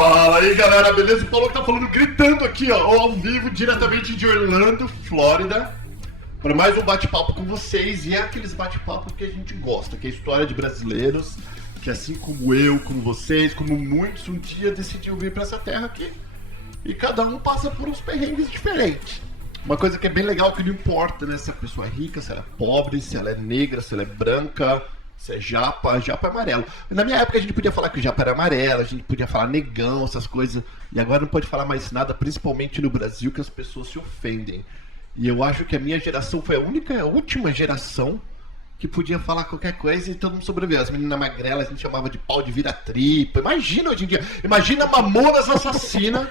Fala aí, galera, beleza? O Paulo tá falando, gritando aqui, ó, ao vivo, diretamente de Orlando, Flórida, para mais um bate-papo com vocês. E é aqueles bate-papos que a gente gosta, que é a história de brasileiros, que assim como eu, como vocês, como muitos, um dia decidiu vir para essa terra aqui. E cada um passa por uns perrengues diferentes. Uma coisa que é bem legal, que não importa, né, se a pessoa é rica, se ela é pobre, se ela é negra, se ela é branca, se é japa é amarelo. Na minha época a gente podia falar que o japa era amarelo, a gente podia falar negão, essas coisas. E agora não pode falar mais nada, principalmente no Brasil, que as pessoas se ofendem. E eu acho que a minha geração foi a última geração que podia falar qualquer coisa e todo mundo sobreviveu. As meninas magrelas a gente chamava de pau de vira-tripa. Imagina hoje em dia. Imagina Mamonas Assassinas.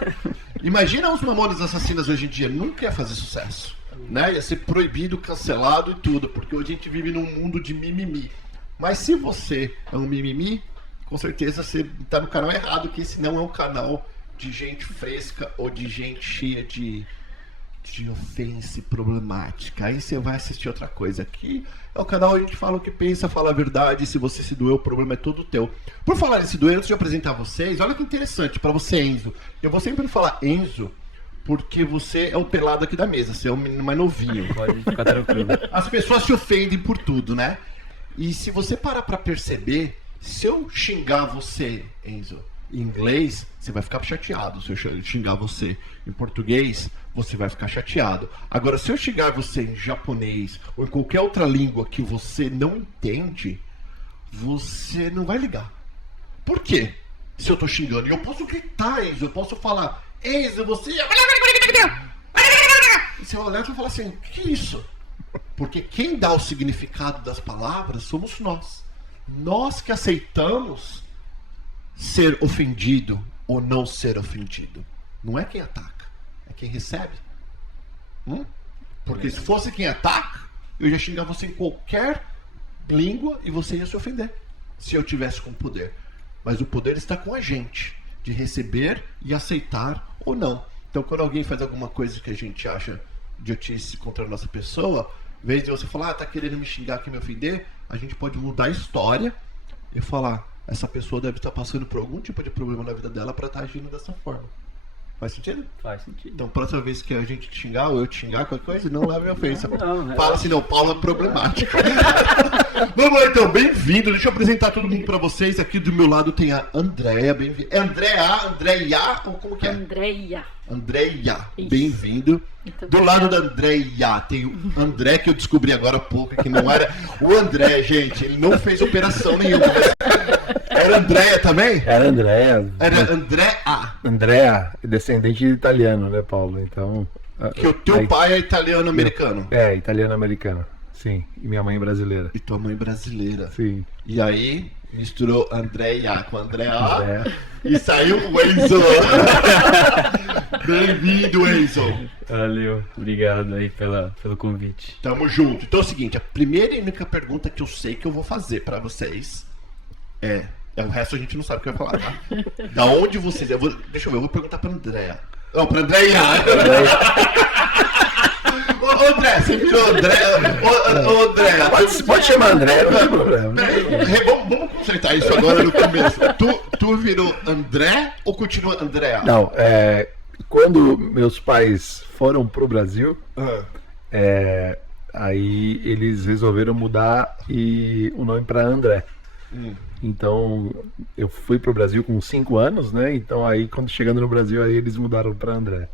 Imagina os Mamonas Assassinas hoje em dia. Nunca ia fazer sucesso. Né? Ia ser proibido, cancelado e tudo. Porque hoje a gente vive num mundo de mimimi. Mas se você é um mimimi, com certeza você está no canal errado, que esse não é um canal de gente fresca ou de gente cheia de ofensa e problemática. Aí você vai assistir outra coisa. Aqui é o canal onde a gente fala o que pensa, fala a verdade. Se você se doeu, o problema é todo teu. Por falar em se doer, antes de eu apresentar vocês, olha que interessante para você, Enzo. Eu vou sempre falar Enzo, porque você é o pelado aqui da mesa. Você é o menino mais novinho. Pode ficar tranquilo. As pessoas se ofendem por tudo, né? E se você parar pra perceber, se eu xingar você, Enzo, em inglês, você vai ficar chateado. Se eu xingar você em português, você vai ficar chateado. Agora, se eu xingar você em japonês ou em qualquer outra língua que você não entende, você não vai ligar. Por quê? Se eu tô xingando, e eu posso gritar, Enzo, eu posso falar, Enzo, você... E você vai olhar e vai falar assim, que é isso? Porque quem dá o significado das palavras somos nós. Nós que aceitamos ser ofendido ou não ser ofendido. Não é quem ataca, é quem recebe. Porque se fosse quem ataca, eu ia xingar você em qualquer língua e você ia se ofender. Se eu tivesse com poder. Mas o poder está com a gente, de receber e aceitar ou não. Então quando alguém faz alguma coisa que a gente acha idiotice contra a nossa pessoa, em vez de você falar, tá querendo me xingar, quer me ofender, a gente pode mudar a história e falar, essa pessoa deve estar passando por algum tipo de problema na vida dela para estar agindo dessa forma. Faz sentido? Faz sentido. Então, próxima vez que a gente te xingar ou eu te xingar, qualquer coisa, não leve a ofensa. Não, fala assim, não, Paulo é problemático. Vamos lá, então, bem-vindo. Deixa eu apresentar todo mundo pra vocês. Aqui do meu lado tem a Andréia, bem-vinda. É Andréia, ou como que é? Andréia, bem-vindo. Do lado da Andréia tem o André, que eu descobri agora há pouco, que não era... O André, gente, ele não fez operação nenhuma. Era Andréia também? Era Andréia. Era Andréa. Andréa, descendente de italiano, né, Paulo? Então... Que o teu pai é italiano-americano. É, italiano-americano, sim. E minha mãe é brasileira. E tua mãe brasileira. Sim. E aí, misturou Andréia com Andréa. Andréa. E saiu o Enzo. Bem-vindo, Enzo. Valeu, obrigado aí pelo convite. Tamo junto. Então é o seguinte, a primeira e única pergunta que eu sei que eu vou fazer pra vocês é... O resto a gente não sabe o que vai falar, tá? Da onde vocês... Deixa eu ver, eu vou perguntar pra Andréa. Não, pra Andréia. Ô, André, você virou André? Ô, André. Pode chamar André, não tem problema. Vamos consertar isso agora no começo. Tu virou André ou continua Andréa? Não, quando meus pais foram pro Brasil, aí eles resolveram mudar o nome pra André. Então eu fui pro Brasil com 5 anos, né? Então aí quando chegando no Brasil aí eles mudaram pra André.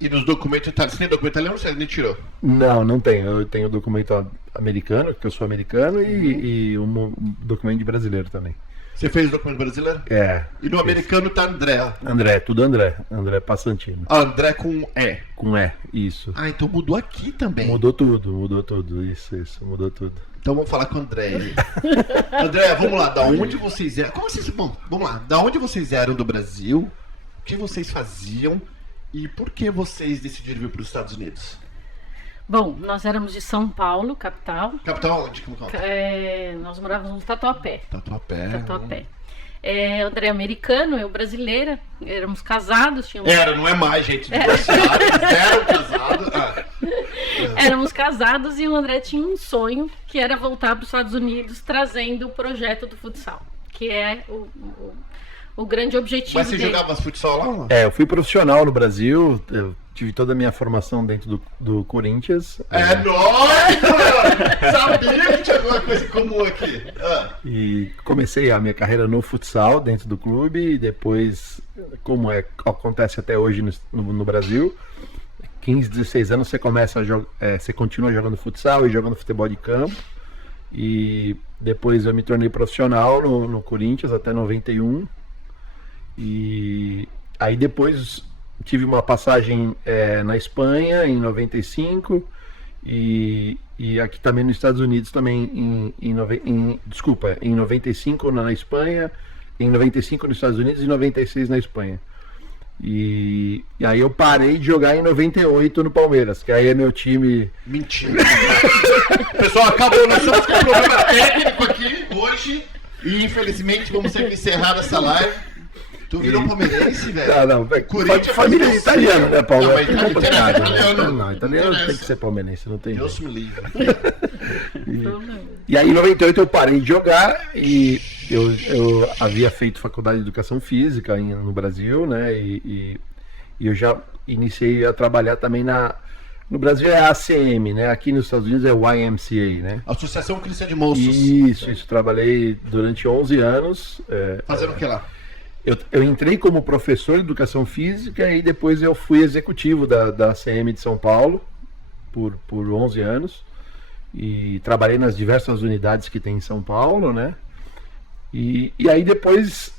E nos documentos italianos, você tem documento italiano ou você nem tirou? Não tenho. Eu tenho documento americano, que eu sou americano, e um documento de brasileiro também. Você fez o documento brasileiro? É. E no americano tá André. André, tudo André. André Passantino. André com E. Com E, isso. Ah, então mudou aqui também. Mudou tudo. Isso, mudou tudo. Então vamos falar com o André. André, vamos lá, da onde vocês eram? Bom, vamos lá. Da onde vocês eram do Brasil? O que vocês faziam? E por que vocês decidiram vir para os Estados Unidos? Bom, nós éramos de São Paulo, capital. Capital onde? Nós morávamos no Tatuapé. Tatuapé. André americano, eu brasileira. Éramos casados. Tínhamos... Não é mais, gente. Eram casados. Éramos casados e o André tinha um sonho que era voltar para os Estados Unidos trazendo o projeto do futsal, que é o grande objetivo Mas você dele. jogava futsal lá ou não? Eu fui profissional no Brasil, eu tive toda a minha formação dentro do Corinthians. É nóis, mano! Sabia que tinha alguma coisa comum aqui. E comecei a minha carreira no futsal dentro do clube e depois, como acontece até hoje no Brasil, 15, 16 anos você começa a você continua jogando futsal e jogando futebol de campo. E depois eu me tornei profissional no Corinthians até 91. E aí depois tive uma passagem na Espanha em 95 e aqui também nos Estados Unidos também em 95 na Espanha, em 95 nos Estados Unidos e 96 na Espanha. E aí eu parei de jogar em 98 no Palmeiras, que aí é meu time. Mentira. Pessoal, acabou. Nós estamos com um problema técnico aqui hoje. E infelizmente vamos ter que encerrar essa live. Tu virou palmeirense, velho? Não, Corinthians família faz italiana, né, Paulo? Não, mas É complicado, né? italiano. Não, italiano tem que ser palmeirense, não tem Deus jeito. me livre. E aí em 98 eu parei de jogar e eu havia feito faculdade de educação física no Brasil, né? E eu já iniciei a trabalhar também no Brasil é a ACM, né? Aqui nos Estados Unidos é o YMCA, né? Associação Cristã de Moços. Isso, trabalhei durante 11 anos. Fazendo o que lá? Eu entrei como professor de educação física e depois eu fui executivo da ACM de São Paulo por 11 anos. E trabalhei nas diversas unidades que tem em São Paulo, né? E aí depois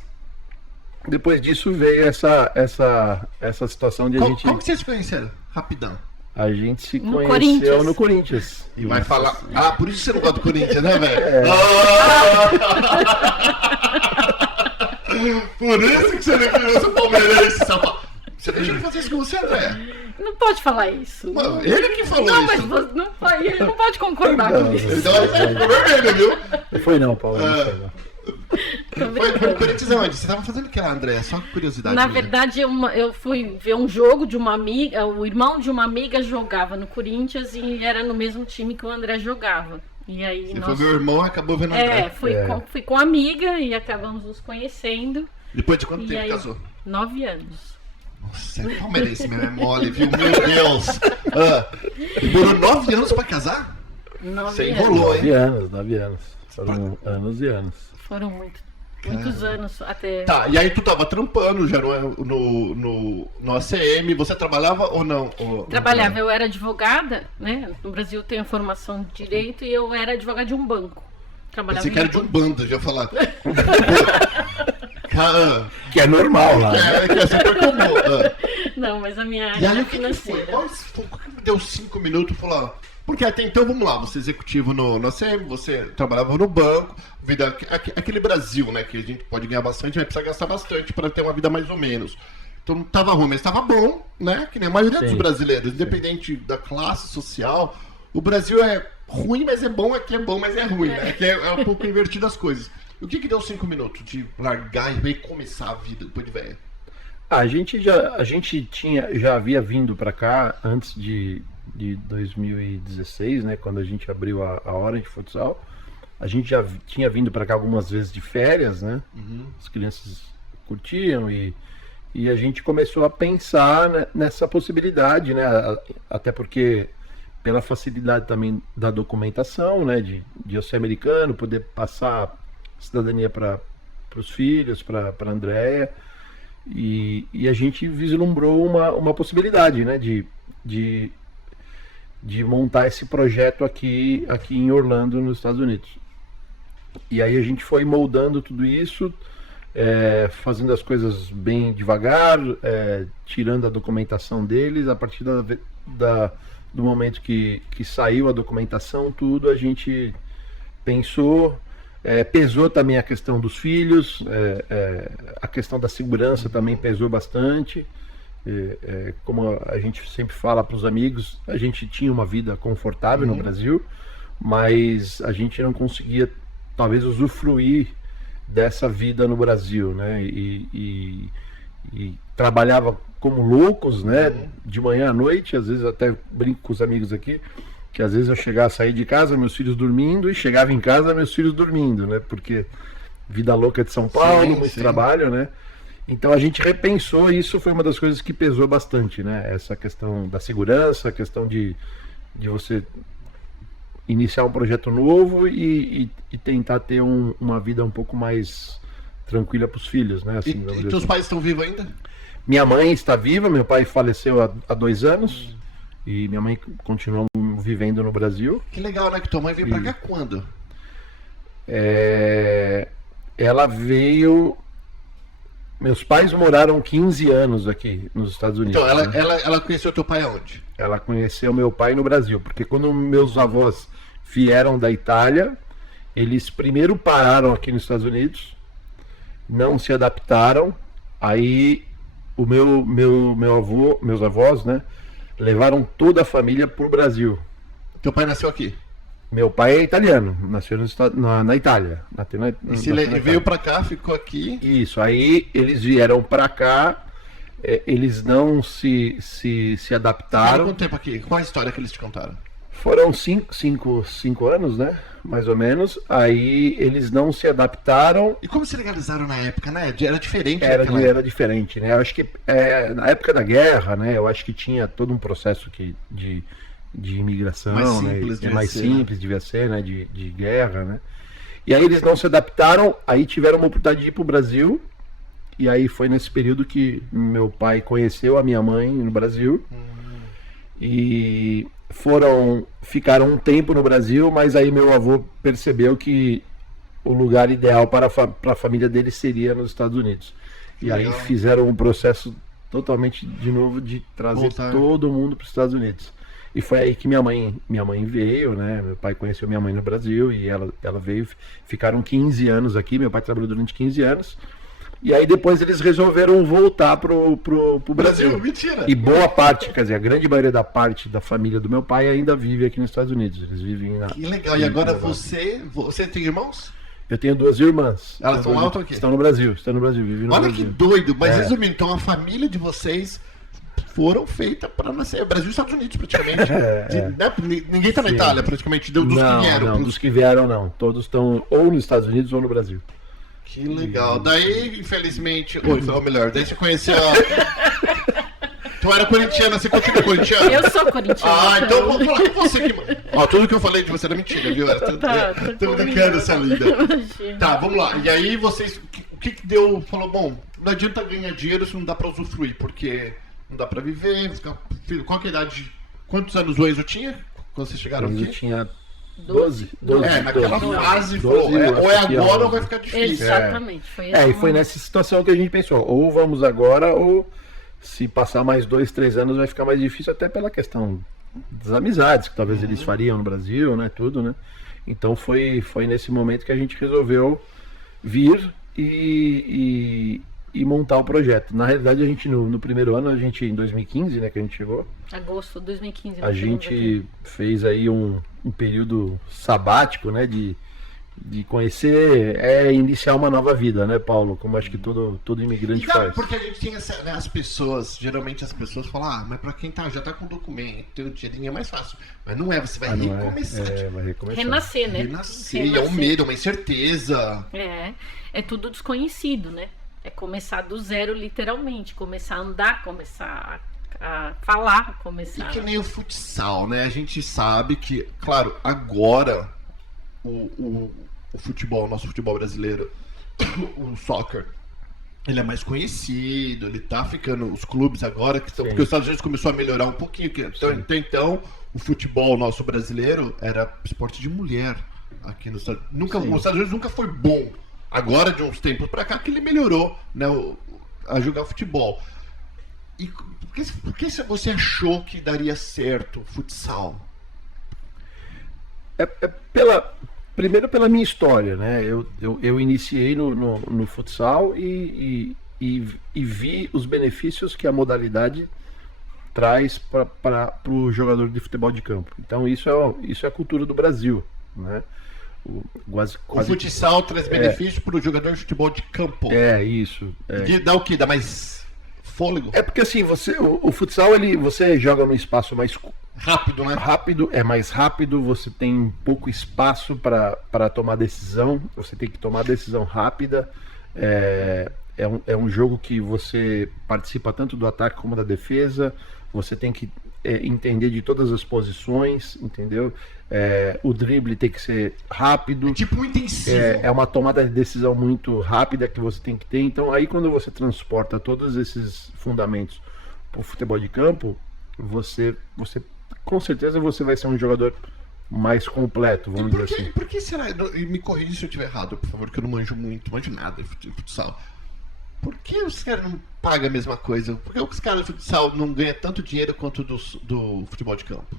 disso veio essa situação de a gente... Como que vocês se conheceram? Rapidão. A gente se No conheceu Corinthians. no Corinthians. E vai falar... Ah, por isso você não gosta do Corinthians, né, velho? Por isso que você não queria ser palmeirense, safado. Você deixa ele fazer isso com você, André? Não pode falar isso. Mano, ele que falou Não, isso. mas você não, ele não pode concordar Não, com isso. Então ele ficou vermelho, viu? Não foi não, Paulo. Não foi não. Foi no Corinthians aonde? Você tava fazendo o que lá, André? Só curiosidade. Na minha. verdade, eu fui ver um jogo de uma amiga, o irmão de uma amiga jogava no Corinthians e era no mesmo time que o André jogava. E aí Você nós... foi meu irmão e acabou vendo o André. Fui com a amiga e acabamos nos conhecendo. Depois de quanto E tempo aí, casou? 9 anos. Nossa, é palmeirense mesmo, é mole, viu? Meu Deus. Demorou 9 anos pra casar? 9 Você anos. enrolou, hein? 9 anos. Foram anos e anos. Foram muitos anos até. Tá, e aí tu tava trampando já no ACM, você trabalhava ou não? Trabalhava, eu era advogada, né? No Brasil eu tenho formação de direito e eu era advogada de um banco. Trabalhava Você em que era um de um banco. bando, já ia falar. Cara, Que é normal lá. Né? que é super comum. Não, mas a minha E área aí é o que foi? financeira. O que me deu 5 minutos e falou, porque até então, vamos lá, você é executivo no ACM, você trabalhava no banco, aquele Brasil, né, que a gente pode ganhar bastante, mas precisa gastar bastante para ter uma vida mais ou menos. Então não tava ruim, mas tava bom, né, que nem a maioria dos Sim. brasileiros, independente da classe social, o Brasil é ruim, mas é bom, aqui é bom, mas é ruim, né, aqui é um pouco invertido as coisas. O que deu 5 minutos de largar e recomeçar a vida depois de velho? A gente já havia vindo para cá antes de 2016, né, quando a gente abriu a Orange Futsal. A gente já tinha vindo para cá algumas vezes de férias, né? As crianças curtiam e a gente começou a pensar nessa possibilidade, né? Até porque pela facilidade também da documentação, né? De eu ser americano, poder passar cidadania para os filhos, para a Andréia. E a gente vislumbrou uma possibilidade, né? De montar esse projeto aqui em Orlando, nos Estados Unidos. E aí a gente foi moldando tudo isso, fazendo as coisas bem devagar, tirando a documentação deles. A partir do momento que saiu a documentação, tudo, a gente pensou, pesou também a questão dos filhos, a questão da segurança também pesou bastante. Como a gente sempre fala para os amigos, a gente tinha uma vida confortável no Brasil, mas a gente não conseguia talvez usufruir dessa vida no Brasil, né? E trabalhava como loucos, né? De manhã à noite, às vezes até brinco com os amigos aqui, que às vezes eu chegava a sair de casa, meus filhos dormindo, e chegava em casa, meus filhos dormindo, né? Porque vida louca de São Paulo, Sim, muito sim. trabalho, né? Então a gente repensou e isso foi uma das coisas que pesou bastante, né? Essa questão da segurança, a questão de você iniciar um projeto novo e tentar ter uma vida um pouco mais tranquila para os filhos, né? Assim, vamos E dizer teus assim. pais estão vivos ainda? Minha mãe está viva, meu pai faleceu há 2 anos e minha mãe continua vivendo no Brasil. Que legal, né? Que tua mãe veio pra cá quando? Ela veio. Meus pais moraram 15 anos aqui nos Estados Unidos. Então, né? ela conheceu teu pai aonde? Ela conheceu meu pai no Brasil, porque quando meus avós vieram da Itália, eles primeiro pararam aqui nos Estados Unidos, não se adaptaram, aí o meus avós, né, levaram toda a família pro Brasil. Teu pai nasceu aqui. Meu pai é italiano, nasceu na Itália. E se ele veio pra cá, ficou aqui. Isso, aí eles vieram pra cá, eles não se Ficaram adaptaram. quanto tempo aqui? Qual a história que eles te contaram? Foram 5 anos, né? Mais ou menos. Aí eles não se adaptaram. E como se legalizaram na época, né? Era diferente naquela época. Era diferente, né? Eu acho que na época da guerra, né? Eu acho que tinha todo um processo de imigração, Mais né? simples devia mais ser, simples, devia ser, né? De guerra, né? E aí eles não se adaptaram, aí tiveram uma oportunidade de ir pro Brasil. E aí foi nesse período que meu pai conheceu a minha mãe no Brasil. E ficaram um tempo no Brasil, mas aí meu avô percebeu que o lugar ideal para a família dele seria nos Estados Unidos. E aí Legal. fizeram um processo totalmente de novo de trazer Voltar. todo mundo para os Estados Unidos. E foi aí que minha mãe veio, né? Meu pai conheceu minha mãe no Brasil e ela veio, ficaram 15 anos aqui, meu pai trabalhou durante 15 anos. E aí depois eles resolveram voltar pro Brasil. Mentira! E boa parte, quer dizer, a grande maioria da parte da família do meu pai ainda vive aqui nos Estados Unidos. Eles vivem Que legal. E agora você tem irmãos? Eu tenho 2 irmãs. Elas estão lá ou estão aqui? Estão no Brasil, vivem no Olha que Brasil. doido. Mas resumindo, então a família de vocês foram feitas para nascer. Brasil e Estados Unidos, praticamente. Né? Ninguém tá na Sim. Itália, praticamente. Dos que vieram. Não, dos que vieram não. Todos estão ou nos Estados Unidos ou no Brasil. Que legal. Daí, infelizmente. Ou melhor, daí você conheceu a. Tu era corintiana, você continua corintiana? Eu sou corintiana. Ah, então vou falar com você aqui. Ó, tudo que eu falei de você era mentira, viu? Era tudo, tô brincando, essa linda. Imagina. Tá, vamos lá. E aí vocês. O que deu? Falou, bom, não adianta ganhar dinheiro se não dá pra usufruir, porque não dá pra viver. Filho, qual que é a idade? Quantos anos o Enzo tinha quando vocês chegaram Eu aqui? tinha 12. Naquela 12. fase, 12, falou, ou é acho que agora ou vai ficar difícil. Exatamente. Foi E foi nessa situação que a gente pensou, ou vamos agora, ou se passar mais 2, 3 anos vai ficar mais difícil, até pela questão das amizades que talvez eles fariam no Brasil, né, tudo, né. Então foi nesse momento que a gente resolveu vir e montar o projeto. Na realidade, a gente no primeiro ano, em 2015, né, que a gente chegou, Agosto de 2015. a gente fez aí um período sabático, né, de conhecer, iniciar uma nova vida, né, Paulo? Como acho que todo imigrante faz. Porque a gente tem né, as pessoas, geralmente as pessoas falam, mas pra quem já tá com documento, tem o dinheirinho é mais fácil. Mas não é, você vai recomeçar. Vai recomeçar. Renascer, né? Renascer, é um medo, é uma incerteza. É tudo desconhecido, né? É começar do zero, literalmente. Começar a andar, começar a falar, começar... E que nem o futsal, né? A gente sabe que, claro, agora o futebol, o nosso futebol brasileiro, o soccer, ele é mais conhecido, ele tá ficando, os clubes agora, que estão, porque os Estados Unidos começou a melhorar um pouquinho, então o futebol nosso brasileiro era esporte de mulher aqui nos Estados Unidos. Os Estados Unidos nunca foi bom. Agora, de uns tempos pra cá, que ele melhorou, né, a jogar futebol. E por que você achou que daria certo o futsal? Primeiro pela minha história, né? Eu iniciei no futsal e vi os benefícios que a modalidade traz para o jogador de futebol de campo. Então isso é a cultura do Brasil, né? O futsal traz benefícios para o jogador de futebol de campo. Isso. Dá o quê? Dá mais fôlego? É porque assim, o futsal você joga num espaço Rápido, né? Rápido, é mais rápido, você tem pouco espaço para tomar decisão, você tem que tomar decisão rápida. É um jogo que você participa tanto do ataque como da defesa, você tem que entender de todas as posições, entendeu? O drible tem que ser rápido. É tipo um intensivo. É uma tomada de decisão muito rápida que você tem que ter. Então, aí quando você transporta todos esses fundamentos para o futebol de campo, você com certeza você vai ser um jogador mais completo, vamos dizer assim. Por que será? Me corrija se eu estiver errado, por favor, que eu não manjo nada de futsal. Por que os caras não pagam a mesma coisa? Por que os caras de futsal não ganham tanto dinheiro quanto do futebol de campo?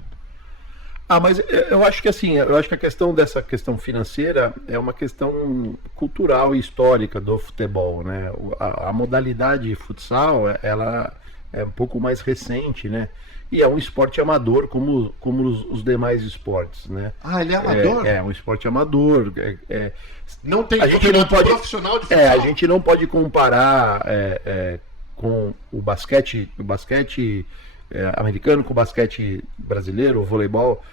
Mas eu acho que assim, eu acho que dessa questão financeira é uma questão cultural e histórica do futebol, né? A modalidade futsal, ela é um pouco mais recente, né? E é um esporte amador como os demais esportes, né? Ele é amador? É um esporte amador. Não tem a gente não pode, profissional de futsal? a gente não pode comparar com o basquete americano com o basquete brasileiro, o voleibol.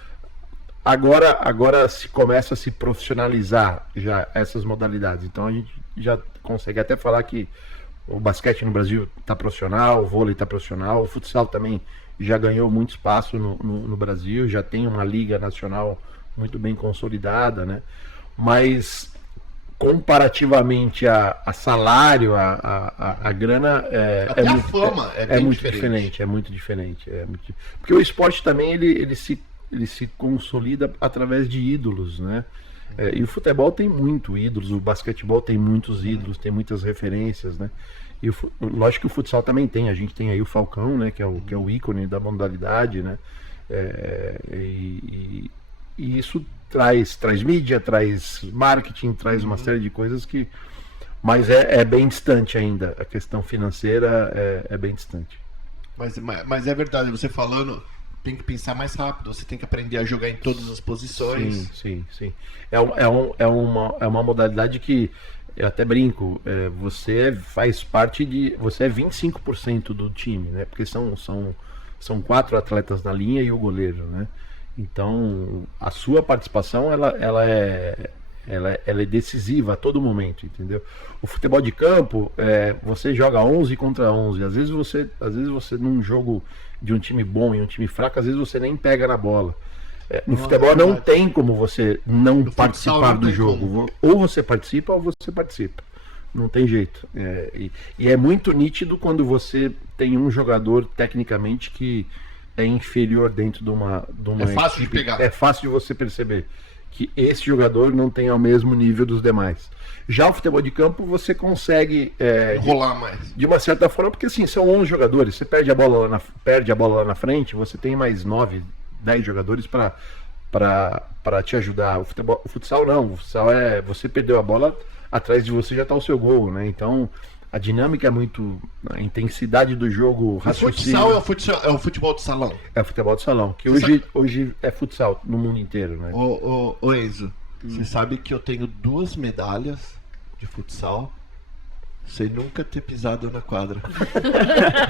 Agora se começa a se profissionalizar já essas modalidades. Então a gente já consegue até falar que o basquete no Brasil está profissional, o vôlei está profissional, o futsal também já ganhou muito espaço no Brasil, já tem uma liga nacional muito bem consolidada, né? Mas comparativamente a salário, a grana até a fama é muito diferente. Porque o esporte também ele se consolida através de ídolos, né? E o futebol tem muito ídolos, o basquetebol tem muitos ídolos, tem muitas referências, né? E lógico que o futsal também tem, a gente tem aí o Falcão, né? Que é o ícone da modalidade, né? E isso traz mídia, traz marketing, traz uma série de coisas mas é bem distante ainda, a questão financeira é bem distante. Mas é verdade, você falando, tem que pensar mais rápido, você tem que aprender a jogar em todas as posições. Sim. É uma modalidade que eu até brinco, você faz parte você é 25% do time, né? Porque são 4 atletas na linha e o goleiro, né? Então a sua participação ela é decisiva a todo momento, entendeu? O futebol de campo, você joga 11 contra 11. Às vezes você num jogo de um time bom e um time fraco, às vezes você nem pega na bola. No futebol não tem como você não participar do jogo. Ou você participa ou você participa. Não tem jeito. E é muito nítido quando você tem um jogador tecnicamente que é inferior dentro de uma é fácil equipe. De pegar. É fácil de você perceber que esse jogador não tem ao mesmo nível dos demais. Já o futebol de campo você consegue rolar mais. De uma certa forma, porque assim, são 11 jogadores, você perde a bola lá na frente, você tem mais 9, 10 jogadores para te ajudar. O futsal não, o futsal você perdeu a bola, atrás de você já está o seu gol, né? Então a dinâmica é muito, a intensidade do jogo, raciocínio. O futsal é o futebol de salão. É o futebol de salão, que hoje é futsal no mundo inteiro, né? Ô Enzo, você sabe que eu tenho 2 medalhas de futsal sem nunca ter pisado na quadra.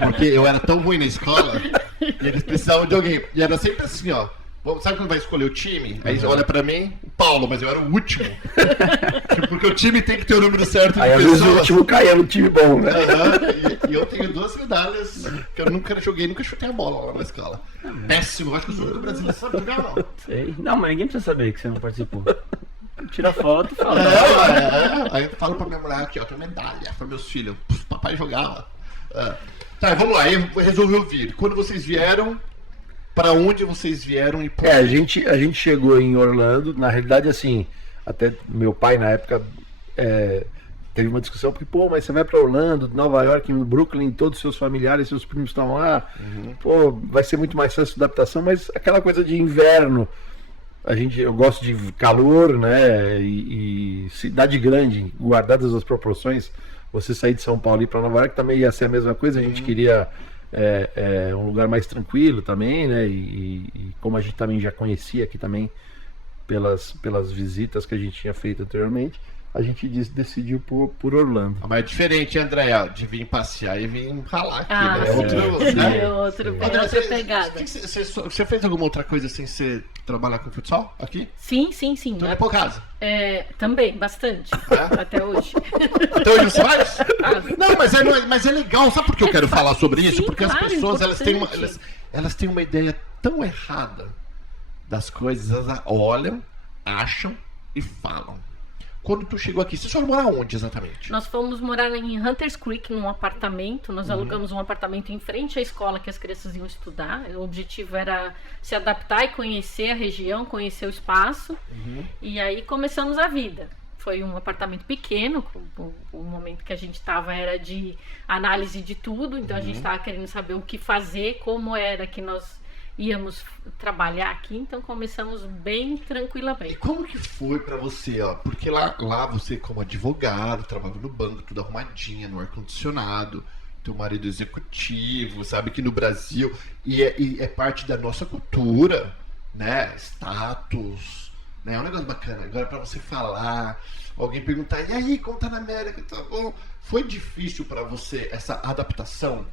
Porque eu era tão ruim na escola e eles precisavam de alguém. E era sempre assim, ó. Sabe quando vai escolher o time? Aí olha pra mim, o Paulo, mas eu era o último. Porque o time tem que ter o número certo de pessoas. Aí às vezes o último caia no time bom, né? E eu tenho 2 medalhas que eu nunca joguei, nunca chutei a bola lá na escola. Péssimo, acho que o jogo do Brasil sabe jogar, não. Sei. Não, mas ninguém precisa saber que você não participou. Tira foto e fala. Aí eu falo pra minha mulher aqui, ó, tem medalha pra meus filhos. Papai jogava. Tá, vamos lá, aí resolveu vir. Quando vocês vieram, pra onde vocês vieram e por a gente chegou em Orlando, na realidade assim, até meu pai na época teve uma discussão, porque, mas você vai pra Orlando, Nova York, Brooklyn, todos os seus familiares, seus primos estão lá, vai ser muito mais fácil a adaptação, mas aquela coisa de inverno, eu gosto de calor, né, e cidade grande, guardadas as proporções, você sair de São Paulo e ir pra Nova York também ia ser a mesma coisa, a gente queria um lugar mais tranquilo também, né, e como a gente também já conhecia aqui também pelas visitas que a gente tinha feito anteriormente, a gente decidiu por Orlando. Mas é diferente, Andréia, de vir passear e vir ralar aqui, Ah, né? sim. Né? É outra André, pegada. Você fez alguma outra coisa sem você trabalhar com futsal aqui? Sim. Então é por casa. Também, bastante. Até hoje. Então hoje você faz? Não, mas é legal. Sabe por que eu quero falar sobre isso? Sim, Porque claro, as pessoas importante. elas têm uma ideia tão errada das coisas. Elas olham, acham e falam. Quando tu chegou aqui, você foi morar onde exatamente? Nós fomos morar em Hunters Creek, num apartamento. Nós alugamos um apartamento em frente à escola que as crianças iam estudar. O objetivo era se adaptar e conhecer a região, conhecer o espaço. E aí começamos a vida. Foi um apartamento pequeno, o momento que a gente estava era de análise de tudo. Então a gente estava querendo saber o que fazer, como era que nós íamos trabalhar aqui, então começamos bem E tranquilamente. como que foi pra você, ó? Porque lá você como advogado, trabalhava no banco, tudo arrumadinha, no ar-condicionado, teu marido executivo, sabe que no Brasil, e é parte da nossa cultura, né? Status, né? É um negócio bacana. Agora pra você falar, alguém perguntar, e aí, como tá na América? Tá bom? Foi difícil pra você essa adaptação?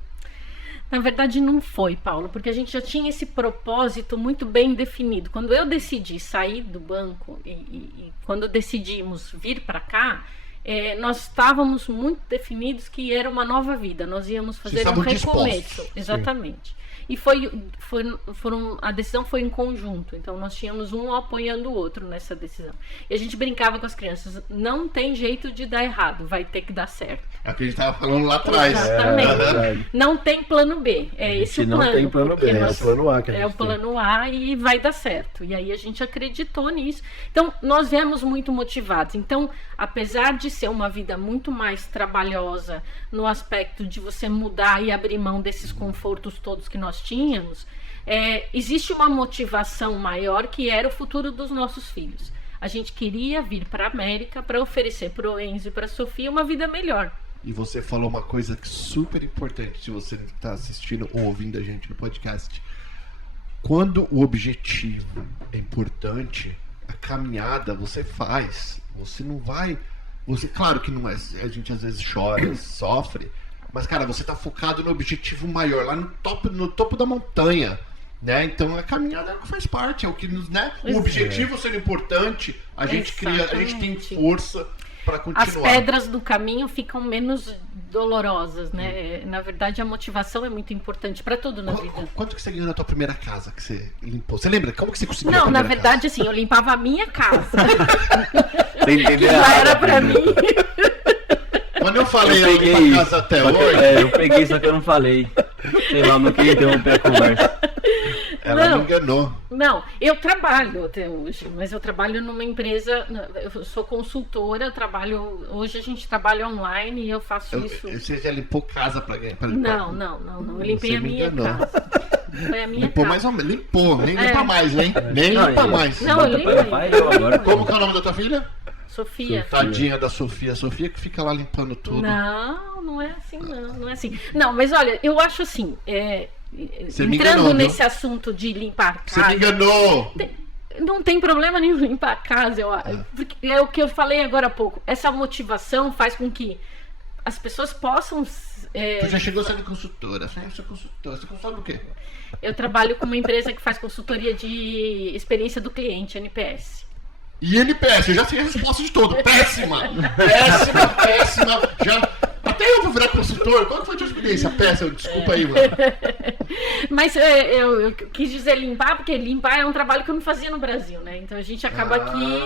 Na verdade não foi, Paulo, porque a gente já tinha esse propósito muito bem definido. Quando eu decidi sair do banco e quando decidimos vir para cá, nós estamos muito definidos que era uma nova vida. Nós íamos fazer um recomeço. Dispostos. Exatamente. E a decisão foi em conjunto, então nós tínhamos um apoiando o outro nessa decisão. E a gente brincava com as crianças, não tem jeito de dar errado, vai ter que dar certo. É o que a gente tava falando lá atrás. Exatamente. Não tem plano B, é esse o plano. Não tem plano B, porque é o plano A que a gente é o plano A e vai dar certo. E aí a gente acreditou nisso. Então, nós viemos muito motivados. Então, apesar de ser uma vida muito mais trabalhosa no aspecto de você mudar e abrir mão desses confortos todos que nós tínhamos, existe uma motivação maior que era o futuro dos nossos filhos. A gente queria vir para a América para oferecer para o Enzo e para a Sofia uma vida melhor. E você falou uma coisa super importante, se você está assistindo ou ouvindo a gente no podcast. Quando o objetivo é importante, a caminhada você faz. Você não vai... claro que não é, a gente às vezes chora, sofre, mas, cara, você tá focado no objetivo maior, lá no topo da montanha, né? Então a caminhada é o que faz parte, é o que nos, né? O objetivo sendo importante, a gente tem força para continuar. As pedras do caminho ficam menos dolorosas, né? Na verdade, a motivação é muito importante para tudo na vida. Quanto que você ganhou na tua primeira casa que você limpou? Você lembra? Como que você conseguiu? Não, na verdade, assim, eu limpava a minha casa. Você entendeu? Já era para mim. Quando eu falei Eu eu peguei limpo a isso. casa até Só que- hoje, eu peguei, só que eu não falei. Sei lá, não queria interromper a conversa. ela Não. me enganou. Não, eu trabalho até hoje, mas eu trabalho numa empresa, eu sou consultora, hoje a gente trabalha online e eu faço isso. Você já limpou casa pra limpar? Não, eu limpei Você a me minha enganou. casa. Foi a minha Limpou casa. mais ou menos. Limpou, nem limpa mais, hein? Nem Não, limpa e- mais. Não, Bota eu pra lembrei. limpar eu agora. Como que é o nome da tua filha? Sofia. Tadinha da Sofia. Sofia que fica lá limpando tudo. Não é assim, não é assim. Não, mas olha, eu acho assim, Você me entrando enganou, viu? nesse assunto de limpar a Você casa, me enganou! não tem problema nenhum limpar a casa, eu acho. Porque é o que eu falei agora há pouco. Essa motivação faz com que as pessoas possam. Tu já chegou sendo consultora. Você é consultora. Você consultora do quê? Eu trabalho com uma empresa que faz consultoria de experiência do cliente, NPS. E NPS, eu já sei a resposta de tudo. Péssima! Péssima! Até eu vou virar consultor. Qual que foi a tua experiência? Péssima, desculpa aí, mano. Mas eu quis dizer limpar, porque limpar é um trabalho que eu não fazia no Brasil, né? Então a gente acaba aqui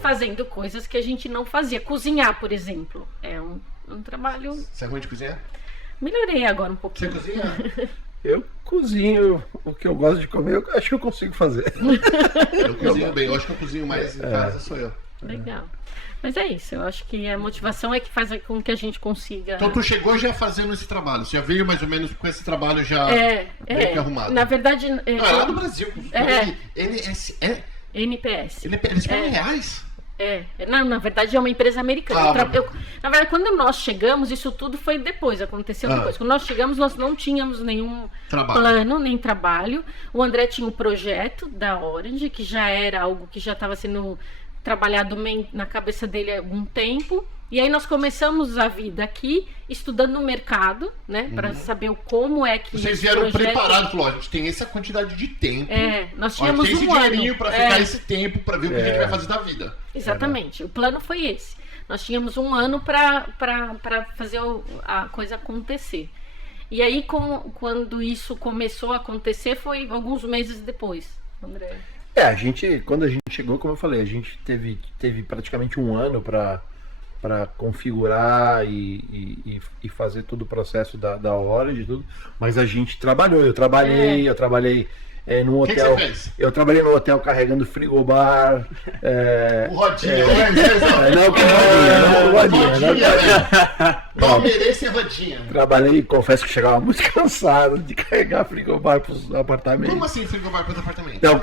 fazendo coisas que a gente não fazia. Cozinhar, por exemplo, é um trabalho... Você é ruim de cozinhar? Melhorei agora um Você pouquinho. cozinha? Eu cozinho o que eu gosto de comer, eu acho que eu consigo fazer. Eu cozinho bem. Eu acho que eu cozinho mais em casa, sou eu. Legal. Mas é isso, eu acho que a motivação é que faz com que a gente consiga... Então tu chegou já fazendo esse trabalho. Você já veio mais ou menos com esse trabalho já meio que arrumado. Na verdade... Não, é lá do Brasil. É. NPS. NPS. Eles falam reais. Não, na verdade é uma empresa americana. Ah, Na verdade, quando nós chegamos, isso tudo foi depois, aconteceu depois. Quando nós chegamos, nós não tínhamos nenhum plano, nem trabalho. O André tinha um projeto da Orange, que já era algo que já estava sendo trabalhado na cabeça dele há algum tempo. E aí nós começamos a vida aqui, estudando no mercado, né? Para saber como é que... Vocês vieram preparados, falou, a gente tem essa quantidade de tempo. Nós tínhamos tem esse um ano. dinheirinho para ficar esse tempo, para ver o que a gente vai fazer da vida. Exatamente, o plano foi esse. Nós tínhamos um ano para fazer a coisa acontecer. E aí, quando isso começou a acontecer, foi alguns meses depois, André. Quando a gente chegou, como eu falei, a gente teve praticamente um ano para configurar e fazer todo o processo da Orange e tudo, mas a gente trabalhou, eu trabalhei num hotel. Que você fez? Eu trabalhei no hotel carregando frigobar. O Rodinha, Não, Rodinha. Palmeirense é Rodinha. Trabalhei, confesso que chegava muito cansado de carregar frigobar para os apartamentos. Como assim frigobar para os apartamentos? Não,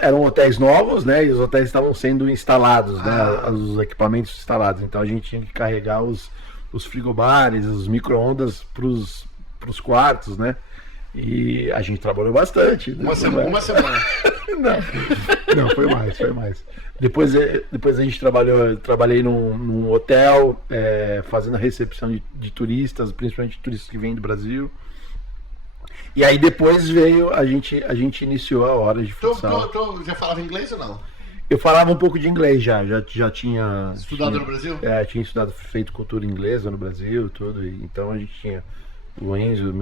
eram hotéis novos, né? E os hotéis estavam sendo instalados, né? Os equipamentos instalados. Então a gente tinha que carregar os frigobares, os micro-ondas para os quartos, né? E a gente trabalhou bastante. Uma semana. Não, foi mais. Depois a gente trabalhei num hotel, fazendo a recepção de turistas, principalmente turistas que vêm do Brasil. E aí depois a gente iniciou a hora de futsal. Já falava inglês ou não? Eu falava um pouco de inglês já tinha... Estudado no Brasil? Tinha estudado, feito cultura inglesa no Brasil, tudo. Então a gente tinha... O Enzo,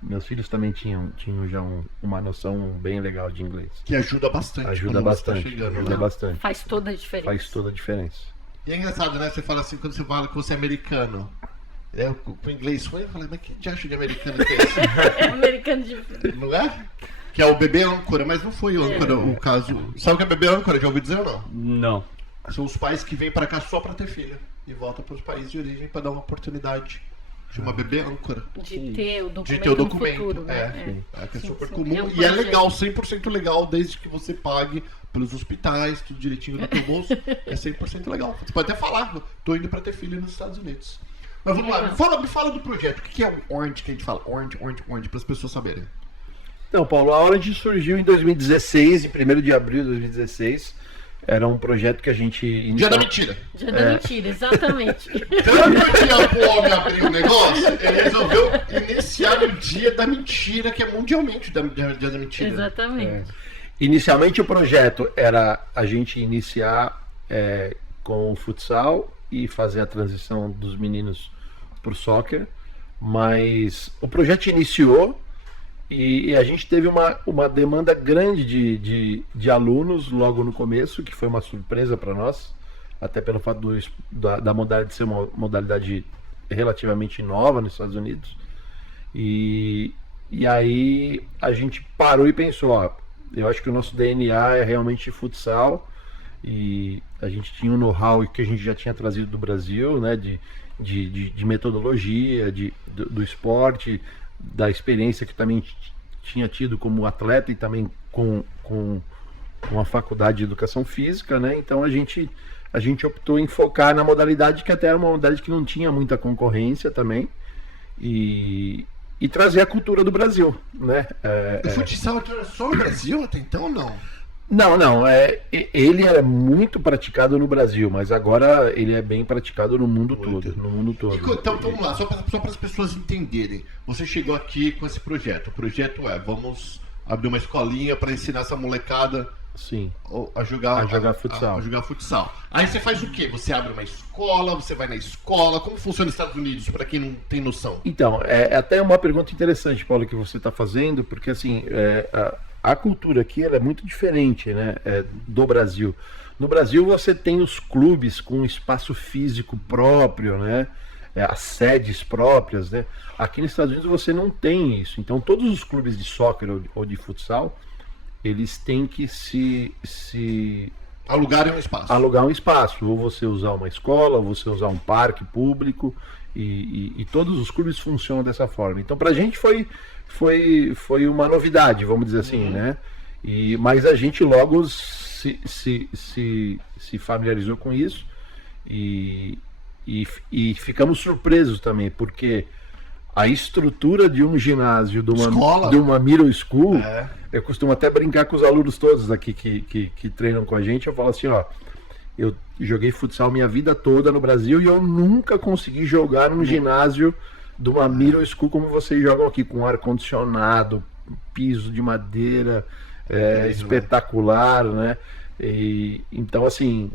meus filhos também tinham já uma noção bem legal de inglês. Que ajuda bastante. Ajuda bastante. Faz toda a diferença. Faz toda a diferença. E é engraçado, né? Você fala assim, quando você fala que você é americano. Com inglês ruim, eu falei, mas que diacho de americano que é esse? É americano de... Não é? Que é o bebê âncora, mas não foi o âncora o caso. Sabe o que é bebê âncora? Já ouviu dizer ou não? Não. São os pais que vêm pra cá só pra ter filha. E voltam pros países de origem pra dar uma oportunidade. Chama bebê âncora. De ter o documento. De ter o documento. No futuro, né? Que é super sim. comum. É um E é projeto. legal, 100% legal, desde que você pague pelos hospitais, tudo direitinho no teu bolso. É 100% legal. Você pode até falar, tô indo pra ter filho nos Estados Unidos. Mas vamos lá, me fala do projeto. O que é o Orange que a gente fala? Orange, para as pessoas saberem. Então, Paulo, a Orange surgiu em 2016, em 1º de abril de 2016. Era um projeto que a gente iniciou... Dia da mentira. Dia da mentira, exatamente. Tanto dia pro homem abrir o negócio, ele resolveu iniciar no dia da mentira, que é mundialmente o dia da mentira. Exatamente. Inicialmente o projeto era a gente iniciar com o futsal e fazer a transição dos meninos para o soccer, mas o projeto iniciou e a gente teve uma demanda grande de alunos logo no começo, que foi uma surpresa para nós, até pelo fato da modalidade ser uma modalidade relativamente nova nos Estados Unidos. E aí a gente parou e pensou, eu acho que o nosso DNA é realmente futsal, e a gente tinha um know-how que a gente já tinha trazido do Brasil, né, de metodologia, do esporte, da experiência que também tinha tido como atleta e também com a faculdade de educação física, né? Então a gente optou em focar na modalidade que até era uma modalidade que não tinha muita concorrência também, e trazer a cultura do Brasil, né? O futsal era só no Brasil até então ou não? Não, ele era muito praticado no Brasil, mas agora ele é bem praticado no mundo todo. Então vamos lá, só para as pessoas entenderem. Você chegou aqui com esse projeto. O projeto vamos abrir uma escolinha para ensinar essa molecada a jogar futsal. Aí você faz o quê? Você abre uma escola, você vai na escola. Como funciona nos Estados Unidos, para quem não tem noção? Então, é até uma pergunta interessante, Paulo, que você está fazendo, porque assim... A cultura aqui ela é muito diferente, né, do Brasil. No Brasil você tem os clubes com espaço físico próprio, né, as sedes próprias, né. Aqui nos Estados Unidos você não tem isso. Então todos os clubes de soccer ou de futsal, eles têm que se alugar um espaço. Alugar um espaço. Ou você usar uma escola, ou você usar um parque público. E todos os clubes funcionam dessa forma. Então pra gente foi uma novidade, vamos dizer assim, né? Mas a gente logo se familiarizou com isso e ficamos surpresos também, porque a estrutura de um ginásio, de uma middle school, eu costumo até brincar com os alunos todos aqui que treinam com a gente, eu falo assim, ó, eu joguei futsal minha vida toda no Brasil e eu nunca consegui jogar num ginásio de uma middle school como vocês jogam aqui, com ar-condicionado, piso de madeira, espetacular, né? Então, assim,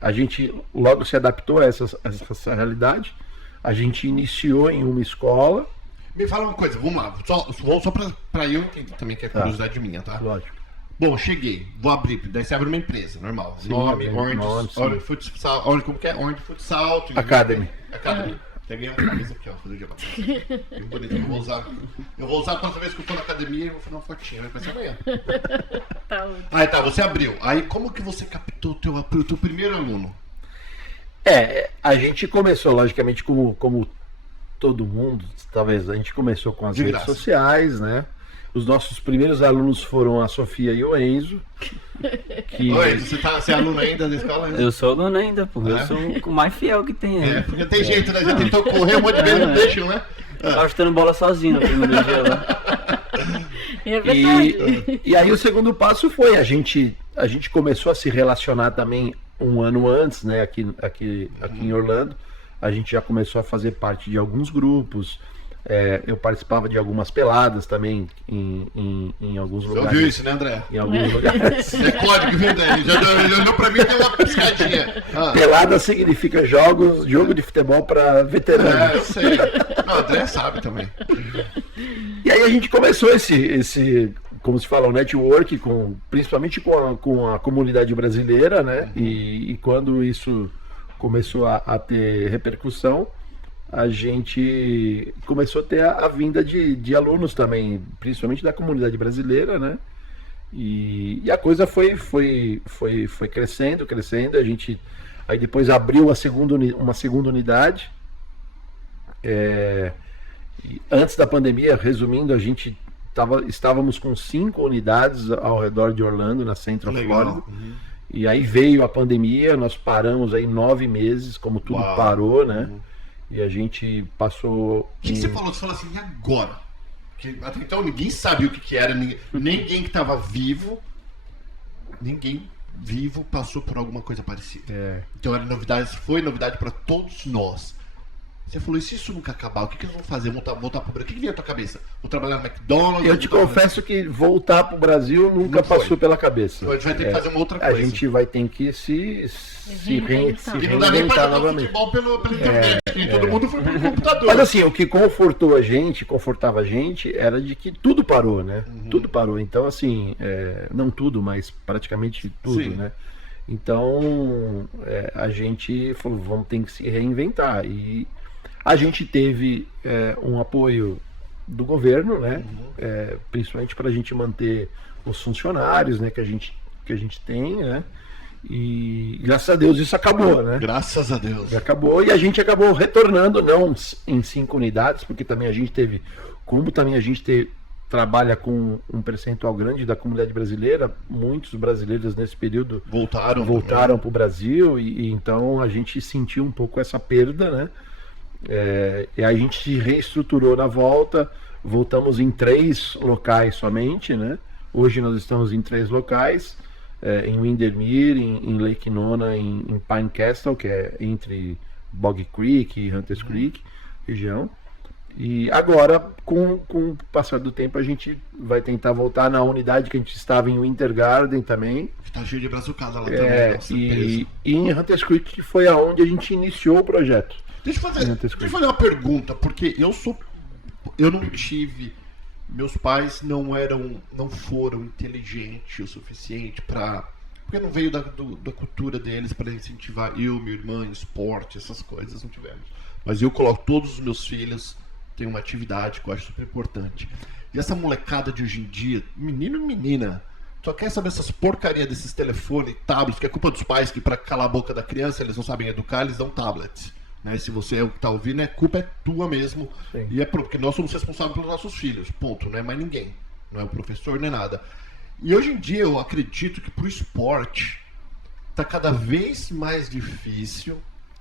a gente logo se adaptou a essa realidade. A gente iniciou em uma escola. Me fala uma coisa, vamos lá, só pra eu entender também, que é curiosidade minha, tá? Lógico. Bom, cheguei, vou abrir, daí você abre uma empresa, normal. Sim, Nome, Orange Futsal, como que é? Orange Futsal. Academy. Peguei uma camisa aqui, ó, fazer o jabá. Muito bonito, eu vou usar a próxima vez que eu for na academia e vou fazer uma fotinha, vai ser amanhã. Aí tá, você abriu. Aí como que você captou o teu primeiro aluno? A gente começou, logicamente, como todo mundo, talvez, a gente começou com as redes sociais, né? Os nossos primeiros alunos foram a Sofia e o Enzo. Oi, você é aluno ainda da escola? Eu sou aluno ainda, porque eu sou o mais fiel que tem aí. Porque tem jeito, né? Já tentou correr um monte de vezes, não deixam, né? Tava chutando bola sozinho no primeiro dia lá. É verdade. E aí o segundo passo foi, a gente começou a se relacionar também um ano antes, né? Aqui em Orlando. A gente já começou a fazer parte de alguns grupos. Eu participava de algumas peladas também em alguns lugares. Você ouviu isso, né, André? Em alguns lugares. É código, viu, Dani? Já olhou pra mim e deu uma piscadinha. Pelada significa jogo de futebol para veteranos. Eu sei. Não, o André sabe também. E aí a gente começou esse como se fala, o network, principalmente com a comunidade brasileira, né? E quando isso começou a ter repercussão, a gente começou a ter a vinda de alunos também, principalmente da comunidade brasileira, né? E a coisa foi crescendo, a gente aí depois abriu uma segunda unidade. E antes da pandemia, resumindo, estávamos com 5 unidades ao redor de Orlando, na Central Florida. E aí veio a pandemia, nós paramos aí 9 meses, como tudo parou, né? E a gente passou... O que você falou? Você falou assim, e agora? Porque até então ninguém sabia o que era, ninguém que estava vivo, ninguém vivo passou por alguma coisa parecida. Então foi novidade para todos nós. Você falou, e se isso nunca acabar, o que eles vão fazer? Voltar pro Brasil? O que veio na tua cabeça? Vou trabalhar no McDonald's? Eu te confesso que voltar pro Brasil nunca passou pela cabeça. Então a gente vai ter que fazer uma outra coisa. A gente vai ter que se reinventar. E não dá nem pra jogar futebol pela internet, todo mundo foi pelo computador. Mas assim, o que confortava a gente, era de que tudo parou, né? Tudo parou. Então assim, não tudo, mas praticamente tudo, né? Então, a gente falou, vamos ter que se reinventar. E a gente teve um apoio do governo, né? Principalmente para a gente manter os funcionários, né? Que a gente tem, né? E graças a Deus isso acabou, né? Graças a Deus. Acabou e a gente acabou retornando, não em 5 unidades, porque também a gente teve, como também a gente trabalha com um percentual grande da comunidade brasileira, muitos brasileiros nesse período voltaram para o Brasil e então a gente sentiu um pouco essa perda, né? E a gente se reestruturou na volta, voltamos em 3 locais somente, né? Hoje nós estamos em 3 locais, em Windermere, em Lake Nona, em Pine Castle, que é entre Bog Creek e Hunters Creek, região. E agora, com o passar do tempo, a gente vai tentar voltar na unidade que a gente estava em Winter Garden também. Está cheio de brazucada lá também. E em Hunters Creek, que foi aonde a gente iniciou o projeto. Deixa eu fazer uma pergunta, porque eu não tive... Meus pais não foram inteligentes o suficiente porque não veio da cultura deles para incentivar eu, minha irmã, em esporte, essas coisas, não tivemos. Mas eu coloco todos os meus filhos, tem uma atividade que eu acho super importante. E essa molecada de hoje em dia, menino e menina, só quer saber essas porcarias desses telefones, tablets, que é culpa dos pais que para calar a boca da criança eles não sabem educar, eles dão tablets. Né? Se você é o que está ouvindo, a culpa é tua mesmo. Sim. E porque nós somos responsáveis pelos nossos filhos, ponto, não é mais ninguém. Não é o professor nem nada. E hoje em dia eu acredito que pro esporte tá cada vez mais difícil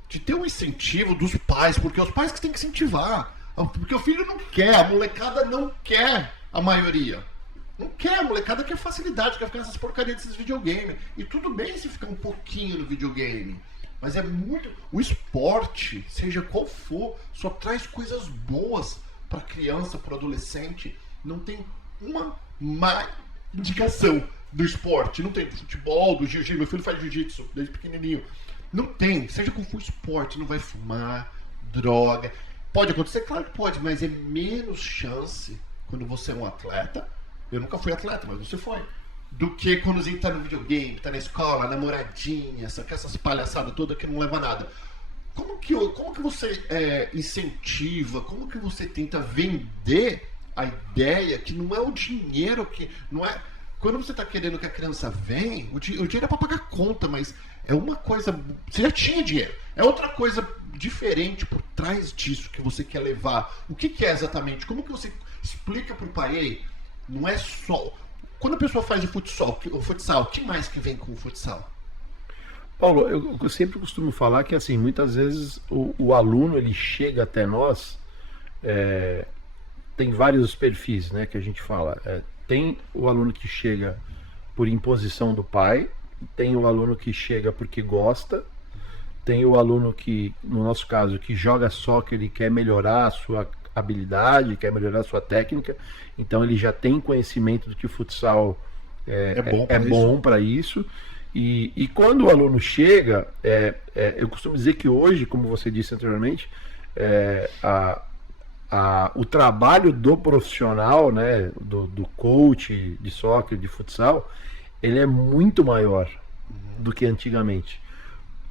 de ter um incentivo dos pais, porque os pais que têm que incentivar. Porque o filho não quer, a molecada não quer, a maioria. Não quer, a molecada quer facilidade, quer ficar nessas porcarias desses videogames. E tudo bem se ficar um pouquinho no videogame. Mas é muito. O esporte, seja qual for, só traz coisas boas pra criança, pro adolescente. Não tem uma má indicação do esporte. Não tem do futebol, do jiu-jitsu. Meu filho faz jiu-jitsu desde pequenininho. Não tem. Seja como for esporte, não vai fumar, droga. Pode acontecer? Claro que pode, mas é menos chance quando você é um atleta. Eu nunca fui atleta, mas você foi. Do que quando você tá no videogame, tá na escola, namoradinha, essas palhaçadas todas que não leva a nada. Como que você incentiva, como que você tenta vender a ideia que não é o dinheiro que... não é. Quando você tá querendo que a criança venha, o dinheiro é pra pagar conta, mas é uma coisa... Você já tinha dinheiro. É outra coisa diferente por trás disso que você quer levar. O que é exatamente? Como que você explica pro pai, ei, não é só... Quando a pessoa faz o futsal, o que mais que vem com o futsal? Paulo, eu sempre costumo falar que assim, muitas vezes o aluno ele chega até nós, tem vários perfis, né, que a gente fala. Tem o aluno que chega por imposição do pai, tem o aluno que chega porque gosta, tem o aluno que, no nosso caso, que joga soccer e quer melhorar a sua habilidade, quer melhorar a sua técnica, então ele já tem conhecimento do que o futsal é bom para isso. E quando o aluno chega, eu costumo dizer que hoje, como você disse anteriormente, o trabalho do profissional, né, do coach de soccer, de futsal, ele é muito maior do que antigamente,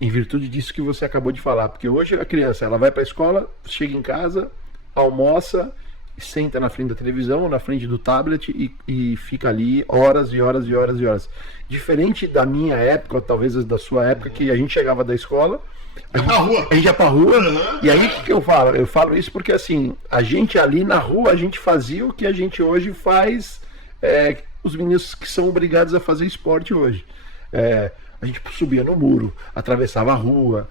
em virtude disso que você acabou de falar, porque hoje a criança ela vai para a escola, chega em casa, almoça, senta na frente da televisão, na frente do tablet e fica ali horas e horas e horas e horas. Diferente da minha época, ou talvez da sua época, que a gente chegava da escola, a gente ia pra rua, e aí o que eu falo? Eu falo isso porque assim, a gente ali na rua, a gente fazia o que a gente hoje faz, os meninos que são obrigados a fazer esporte hoje. A gente subia no muro, atravessava a rua,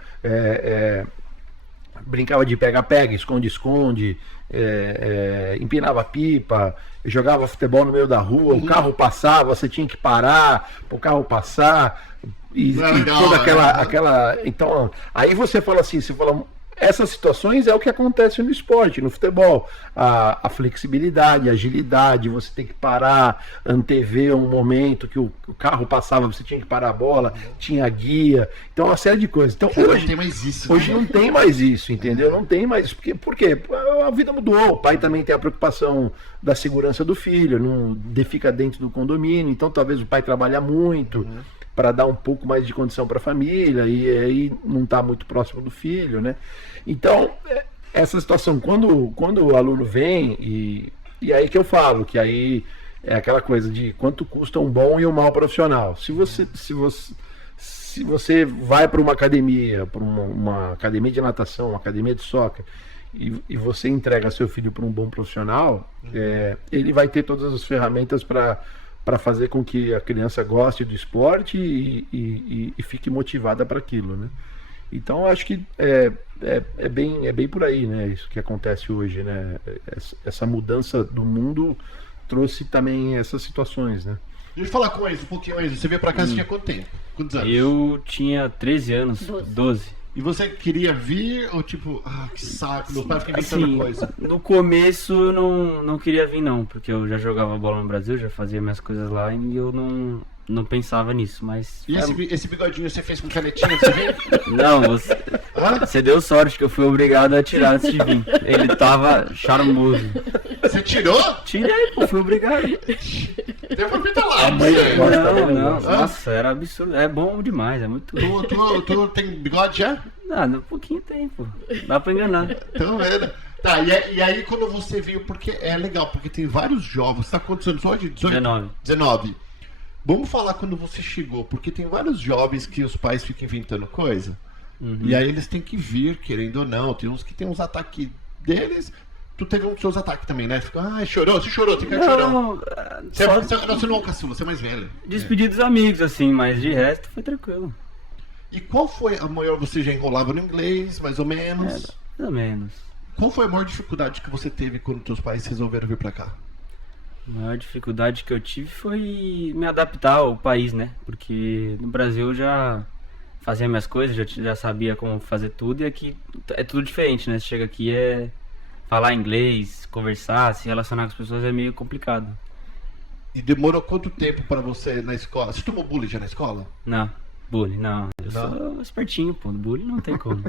brincava de pega-pega, esconde-esconde, empinava pipa, jogava futebol no meio da rua, o carro passava, você tinha que parar para o carro passar, e toda aquela. Então, aí você fala assim, essas situações é o que acontece no esporte, no futebol. A flexibilidade, a agilidade, você tem que parar, antever um momento que o carro passava, você tinha que parar a bola, tinha guia, então uma série de coisas. Então hoje não tem mais isso. Hoje não tem mais isso, entendeu? Não tem mais. Por quê? A vida mudou. O pai também tem a preocupação da segurança do filho, não fica dentro do condomínio, então talvez o pai trabalha muito. Para dar um pouco mais de condição para a família e aí não está muito próximo do filho, né? Então, essa situação, quando o aluno vem, e aí que eu falo, que aí é aquela coisa de quanto custa um bom e um mau profissional. Se você vai para uma academia de natação, uma academia de soccer, e você entrega seu filho para um bom profissional, ele vai ter todas as ferramentas para fazer com que a criança goste do esporte e fique motivada para aquilo, né? Então acho que é bem por aí, né? Isso que acontece hoje, né? Essa mudança do mundo trouxe também essas situações, né? Deixa eu falar com eles um pouquinho, Enzo. Você veio pra cá, você tinha quanto tempo? Quantos anos? Eu tinha 13 anos, 12. E você queria vir ou tipo, que saco, meu pai fica inventando Assim, coisa? no começo eu não queria vir não, porque eu já jogava bola no Brasil, já fazia minhas coisas lá e eu não pensava nisso, mas... E esse bigodinho você fez com canetinha, você viu? Não, você deu sorte que eu fui obrigado a tirar antes de vir. Ele tava charmoso. Você tirou? Tirei, pô, fui obrigado. Deu pra pintar lá. Não, nossa, era absurdo. É bom demais, é muito... Tu tem bigode já? Um pouquinho tem, pô. Dá pra enganar. Então, vendo. Tá, e aí quando você veio, porque é legal, porque tem vários jovens. Você tá quantos anos hoje? 19. Vamos falar quando você chegou, porque tem vários jovens que os pais ficam inventando coisa. E aí eles têm que vir, querendo ou não. Tem uns que tem uns ataques deles, tu teve um dos seus ataques também, né? Ficou, chorou, você chorou, tem que chorar. Não, Você não é o caçula, você é mais velho. despedi dos amigos, assim, mas de resto foi tranquilo. E qual foi a maior, você já enrolava no inglês, mais ou menos? Mais ou menos. Qual foi a maior dificuldade que você teve quando teus pais resolveram vir pra cá? A maior dificuldade que eu tive foi me adaptar ao país, né? Porque no Brasil eu já fazia minhas coisas, já sabia como fazer tudo, e aqui é tudo diferente, né? Você chega aqui falar inglês, conversar, se relacionar com as pessoas é meio complicado. E demorou quanto tempo pra você na escola? Você tomou bullying já na escola? Não, bullying, não. Eu sou espertinho, pô. Bullying não tem como.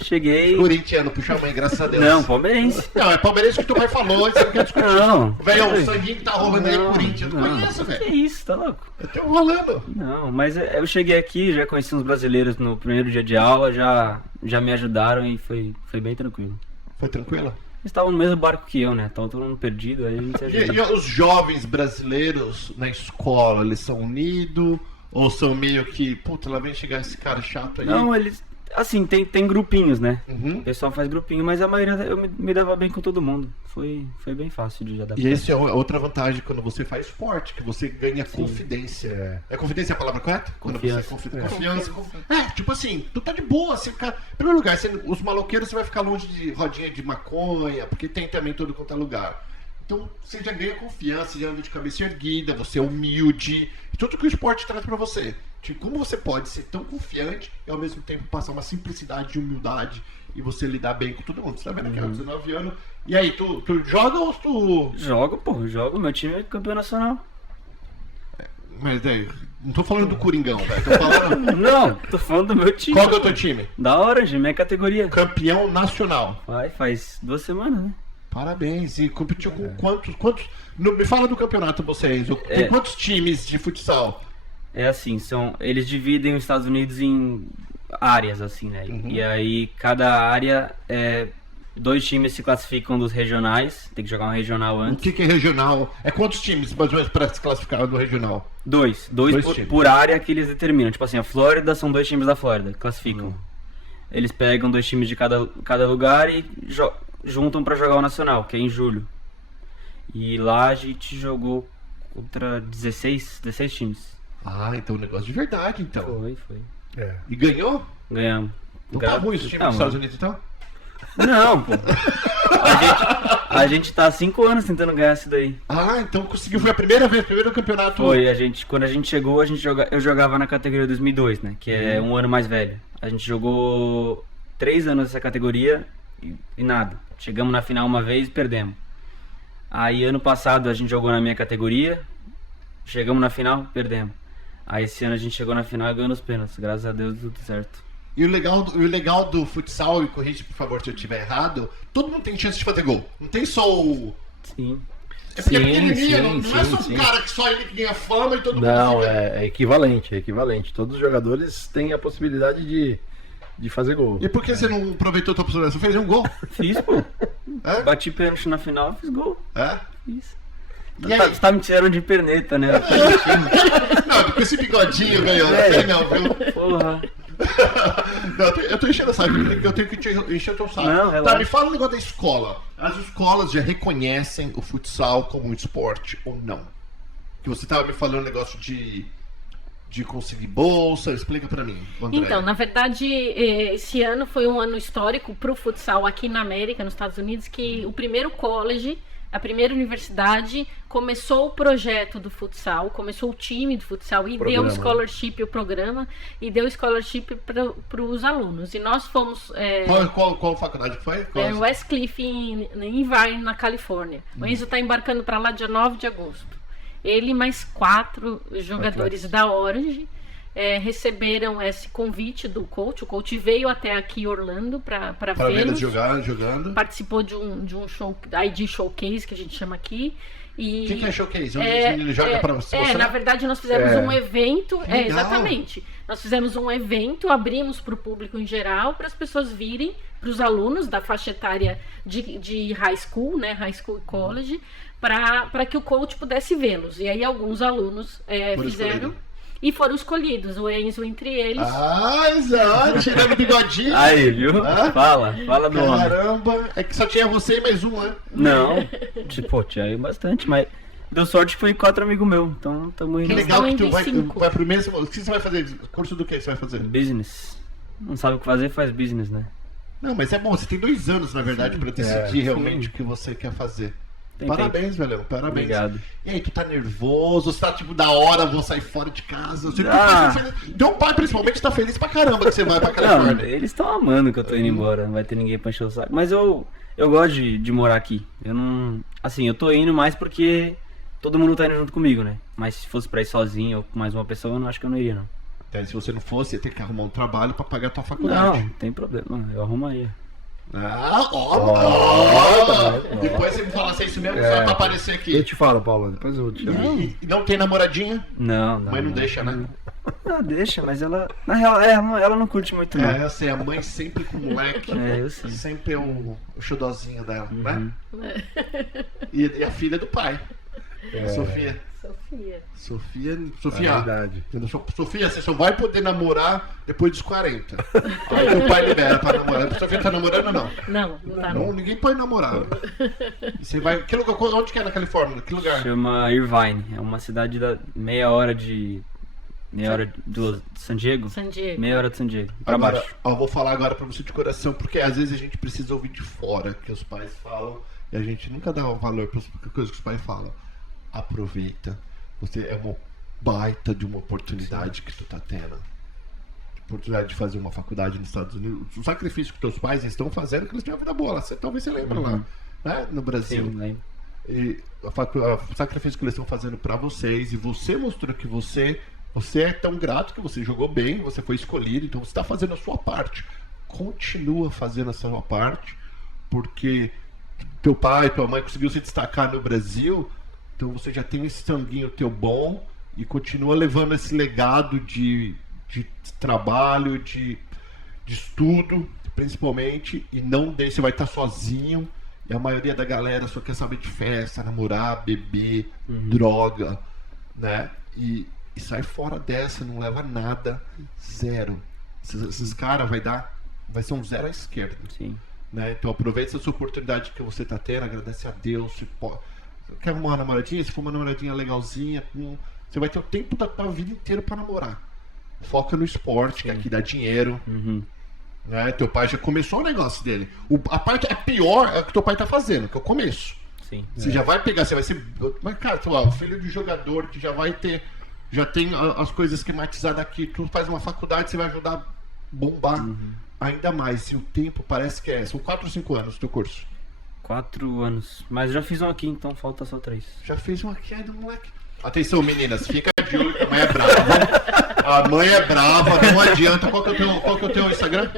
Cheguei. Corintiano, puxa a mãe, graças a Deus. Não, palmeirense. Não, é palmeirense que teu pai falou, você não quer discutir. Não. Velho, o sanguinho que tá rolando aí é Corinthians. Eu não conheço, Que velho. isso, tá louco? Eu tô rolando. Não, mas eu cheguei aqui, já conheci uns brasileiros no primeiro dia de aula, já me ajudaram e foi bem tranquilo. Foi tranquilo? Eles estavam no mesmo barco que eu, né? Estavam todo mundo perdido, aí a gente se ajudou. E os jovens brasileiros na escola, eles são unidos? Ou são meio que, puta, lá vem chegar esse cara chato aí? Não, eles. Assim, tem grupinhos, né? Uhum. O pessoal faz grupinho, mas a maioria eu me dava bem com todo mundo. Foi bem fácil de adaptar. E essa é outra vantagem quando você faz esporte, que você ganha confidência. É confidência a palavra correta? Confiança. Quando você confiança. Tipo assim, tu tá de boa, assim, cara. Em primeiro lugar, os maloqueiros você vai ficar longe de rodinha de maconha, porque tem também todo quanto é lugar. Então você já ganha confiança, já anda de cabeça erguida, você é humilde. E tudo que o esporte traz pra você. Tipo, como você pode ser tão confiante e ao mesmo tempo passar uma simplicidade de humildade e você lidar bem com todo mundo. Você tá vendo que é 19 anos. E aí, tu joga ou tu. Jogo. Meu time é campeão nacional. Mas daí, não tô falando do Coringão, velho. Tô falando. Não, tô falando do meu time. Qual que é o teu time? Da Orange, minha categoria. Campeão nacional. Faz 2 semanas, né? Parabéns. E competiu com quantos? Me fala do campeonato vocês. Tem quantos times de futsal? É assim, eles dividem os Estados Unidos em áreas, assim, né? E aí, cada área, 2 times se classificam dos regionais, tem que jogar um regional O antes. que é regional? É quantos times, mais ou menos, para se classificar do regional? 2 times. por área que eles determinam. Tipo assim, a Flórida são 2 times da Flórida, classificam. Eles pegam 2 times de cada lugar e juntam pra jogar o nacional, que é em julho. E lá a gente jogou contra 16 times. Ah, então um negócio de verdade, então. Foi. E ganhou? Ganhamos. Não tá ruim esse time dos Estados Unidos, então? Não, pô. A gente tá há 5 anos tentando ganhar isso daí. Ah, então conseguiu. Foi a primeira vez, primeiro campeonato. Foi, quando a gente chegou, eu jogava na categoria 2002, né? Que é um ano mais velho. A gente jogou 3 anos nessa categoria e nada. Chegamos na final uma vez e perdemos. Aí ano passado a gente jogou na minha categoria, chegamos na final, perdemos. Aí esse ano a gente chegou na final e ganhou nos pênaltis. Graças a Deus deu tudo certo. E o legal do futsal, e corrige por favor se eu estiver errado, todo mundo tem chance de fazer gol. Não tem só o... Sim. É porque é Sim, pequenininho, sim, não é só sim. um cara que só ele que ganha fama e todo mundo Não, fica... é equivalente. Todos os jogadores têm a possibilidade de fazer gol. E por que você não aproveitou a tua oportunidade? Você fez um gol? Fiz, pô. É? Bati pênalti na final, fiz gol. É? Fiz. E aí? Você tá me tirando de perneta, né? Não, com esse bigodinho ganhou. Não sei não, viu? Porra. Não, eu tô enchendo o saco, eu tenho que te encher o teu saco. Não, relaxa. Tá, me fala um negócio da escola. As escolas já reconhecem o futsal como um esporte ou não? Que você tava me falando um negócio de conseguir bolsa, explica pra mim, André. Então, na verdade, esse ano foi um ano histórico para o futsal aqui na América, nos Estados Unidos, que o primeiro college, a primeira universidade, começou o projeto do futsal, começou o time do futsal e deu o scholarship, o programa, e deu o scholarship para os alunos. E nós fomos... Qual faculdade que foi? o West Cliff, em Irvine, na Califórnia. O Enzo está embarcando para lá dia 9 de agosto. Ele e mais 4 jogadores da Orange receberam esse convite do coach. O coach veio até aqui Orlando para vê-los. Jogando. Participou de um show, ID Showcase, que a gente chama aqui. O que é showcase? Onde os meninos jogam para você mostrar? Na verdade, nós fizemos um evento. Legal. Exatamente. Nós fizemos um evento, abrimos para o público em geral, para as pessoas virem, para os alunos da faixa etária de high school, né? High school e college, para que o coach pudesse vê-los. E aí alguns alunos fizeram. E foram escolhidos, o Enzo entre eles. Ah, exato. Tirando o bigodinho. Aí, viu? Ah? Fala do homem. Caramba. É que só tinha você e mais um, né? Não, tipo, tinha eu bastante, mas deu sorte que foi 4 amigos meus, então tamo Que indo. Eles legal que estão tu entre 5. vai pro mesmo... O que você vai fazer? Curso do que você vai fazer? Business. Não sabe o que fazer, faz business, né? Não, mas é bom. Você tem 2 anos, na verdade, pra decidir sim. realmente o que você quer fazer. Tem Parabéns, velho. Parabéns. Obrigado. E aí, tu tá nervoso? Você tá tipo, da hora, vou sair fora de casa? Você Ah. tá feliz. Teu pai, principalmente, tá feliz pra caramba que você vai pra Não, Califórnia. eles estão amando que eu tô indo embora, não vai ter ninguém pra encher o saco. Mas eu gosto de morar aqui. Eu não. Assim, eu tô indo mais porque todo mundo tá indo junto comigo, né? Mas se fosse pra ir sozinho ou com mais uma pessoa, eu não acho que eu não iria, não. Então, se você não fosse, ia ter que arrumar um trabalho pra pagar a tua faculdade. Não tem problema, eu arrumaria. Ah, Depois você me fala se é isso mesmo, só pra aparecer Eu aqui. te falo, Paulo, depois eu te chamo. E não tem namoradinha? Não. Mãe não deixa, né? Não, deixa, mas ela. Na real, ela não curte muito, não. É, eu sei, a mãe sempre com o moleque. É, eu sei. Sempre é o xodozinho dela, né? E a filha do pai. Sofia. É verdade. Sofia, você só vai poder namorar depois dos 40. Aí o pai libera pra namorar. A Sofia tá namorando ou não? Não tá. Não, ninguém pode namorar. E você vai. Que lugar, onde que é na Califórnia? Que lugar? Chama Irvine, é uma cidade da meia hora de San Diego? San Diego. Meia hora de San Diego, pra Agora, baixo. ó, vou falar agora pra você de coração, porque às vezes a gente precisa ouvir de fora que os pais falam e a gente nunca dá valor pra coisa que os pais falam. Aproveita. Você é uma baita de uma oportunidade que tu tá tendo. Oportunidade de fazer uma faculdade nos Estados Unidos. O sacrifício que teus pais estão fazendo, que eles têm uma vida boa lá. Talvez você lembre lá, né? No Brasil. Sim, lembro. E o sacrifício que eles estão fazendo pra vocês, e você mostrou que você é tão grato que você jogou bem, você foi escolhido, então você está fazendo a sua parte. Continua fazendo a sua parte, porque teu pai, tua mãe conseguiu se destacar no Brasil, então você já tem esse sanguinho teu bom e continua levando esse legado de trabalho, de estudo, principalmente, e não deixe, você vai estar sozinho. E a maioria da galera só quer saber de festa, namorar, beber, droga, né? E sai fora dessa, não leva nada, zero. Esses caras vai ser um zero à esquerda. Sim. Né? Então aproveita essa oportunidade que você tá tendo, agradece a Deus. Se pode... Quer arrumar uma namoradinha? Se for uma namoradinha legalzinha, você vai ter o tempo da tua vida inteira pra namorar. Foca no esporte, que aqui dá dinheiro. Né? Teu pai já começou o negócio dele. A parte é pior é o que teu pai tá fazendo, que é o começo. Sim. Você já vai pegar, você vai ser. Mas, cara, tu, ó, filho de jogador que já vai ter. Já tem as coisas esquematizadas aqui. Tu faz uma faculdade, você vai ajudar a bombar ainda mais. E o tempo parece que são 4 ou 5 anos o teu curso. 4 anos. Mas já fiz um aqui, então falta só 3. Já fez um aqui ainda, moleque. Atenção, meninas, fica de olho que a mãe é brava. A mãe é brava, não adianta. Qual que é o teu Instagram?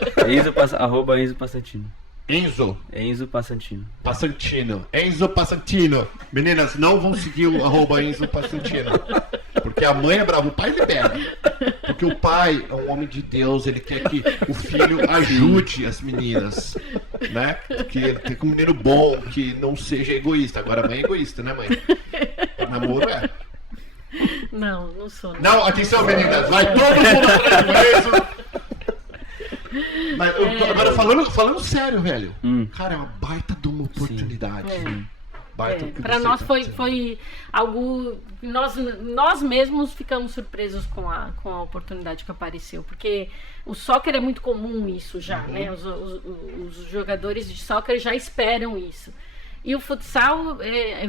Arroba Enzo Passantino. Enzo Passantino. Passantino. Enzo Passantino. Meninas, não vão seguir o arroba Enzo Passantino. Porque a mãe é brava, o pai libera. Porque o pai é um homem de Deus, ele quer que o filho ajude as meninas. Né? Que ele tem um menino bom, que não seja egoísta. Agora a mãe é egoísta, né, mãe? O namoro é. Não sou. Não, atenção, meninas, vai todo mundo atrás do Enzo. Mas agora falando sério, velho. Cara, é uma baita de uma oportunidade. Para nós foi algo. Nós mesmos ficamos surpresos com a oportunidade que apareceu, porque o soccer é muito comum isso já, né? Os jogadores de soccer já esperam isso. E o futsal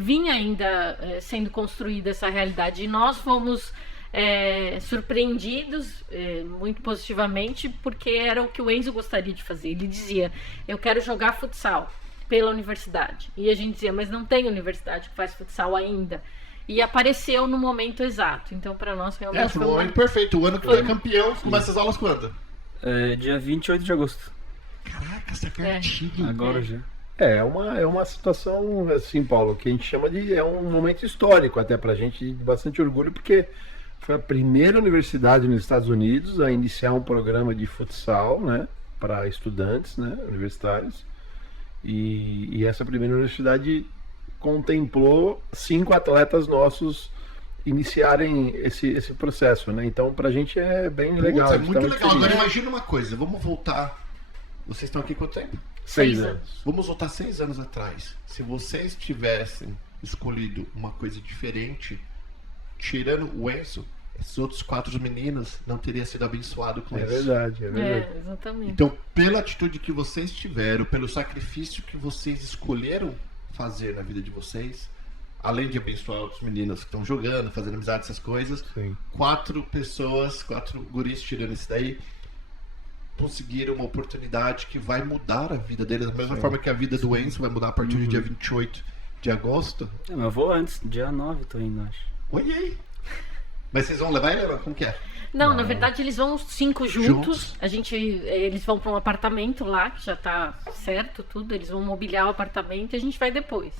vinha ainda sendo construída essa realidade. E nós fomos surpreendidos muito positivamente, porque era o que o Enzo gostaria de fazer. Ele dizia: eu quero jogar futsal pela universidade. E a gente dizia: mas não tem universidade que faz futsal ainda. E apareceu no momento exato. Então, para nós, realmente foi um momento perfeito. O ano que é campeão, começa as aulas quando? Dia 28 de agosto. Caraca, você é pertinho. Agora já. É uma situação, assim, Paulo, que a gente chama de... É um momento histórico até pra gente, de bastante orgulho, porque foi a primeira universidade nos Estados Unidos a iniciar um programa de futsal, né, para estudantes, né, universitários. E essa primeira universidade contemplou 5 atletas nossos iniciarem esse processo, né? Então, pra gente é bem legal. Putz, é a gente muito tá legal. feliz. Agora imagina uma coisa, vamos voltar. Vocês estão aqui quanto tempo? 6 6 anos. Vamos voltar 6 anos atrás. Se vocês tivessem escolhido uma coisa diferente, tirando o Enzo, esses outros 4 meninos não teriam sido abençoados com É isso. verdade, é verdade. É, exatamente. Então, pela atitude que vocês tiveram, pelo sacrifício que vocês escolheram fazer na vida de vocês, além de abençoar outros meninos que estão jogando, fazendo amizade, essas coisas, Sim. 4 pessoas, 4 guris tirando isso daí, conseguiram uma oportunidade que vai mudar a vida deles, da mesma forma que a vida do Enzo vai mudar a partir do dia 28 de agosto. Não, mas eu vou antes, dia 9 tô indo, acho. Oi, aí. Mas vocês vão levar ele? Como que é? Não, na verdade eles vão os 5 Juntos? juntos. Eles vão para um apartamento lá, que já tá certo tudo. Eles vão mobiliar o apartamento e a gente vai depois.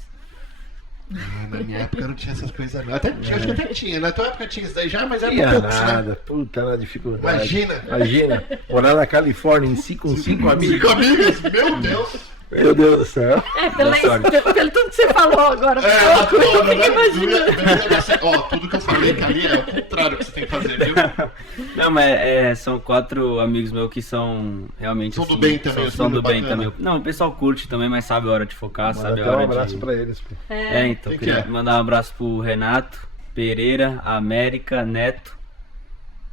Ah, na minha época não tinha essas coisas não. Acho que até tinha. Na tua época tinha isso daí já, mas era Tinha poucos, né? nada, puta na dificuldade. Imagina. Morar na Califórnia com 5 amigos. 5 amigos? Meu Deus. Meu Deus do céu. Pelo tudo que você falou agora. É, a toda, né? Imagina. Ó, tudo que eu falei que ali é o contrário que você tem que fazer, viu? Não, mas são 4 amigos meus que são realmente. São do assim, bem também, São do bem bacana. também. Não, o pessoal curte também, mas sabe a hora de focar, Manda sabe a até um hora abraço de. pra eles. Pô. Então, Quem queria que é? mandar um abraço pro Renato, Pereira, América, Neto.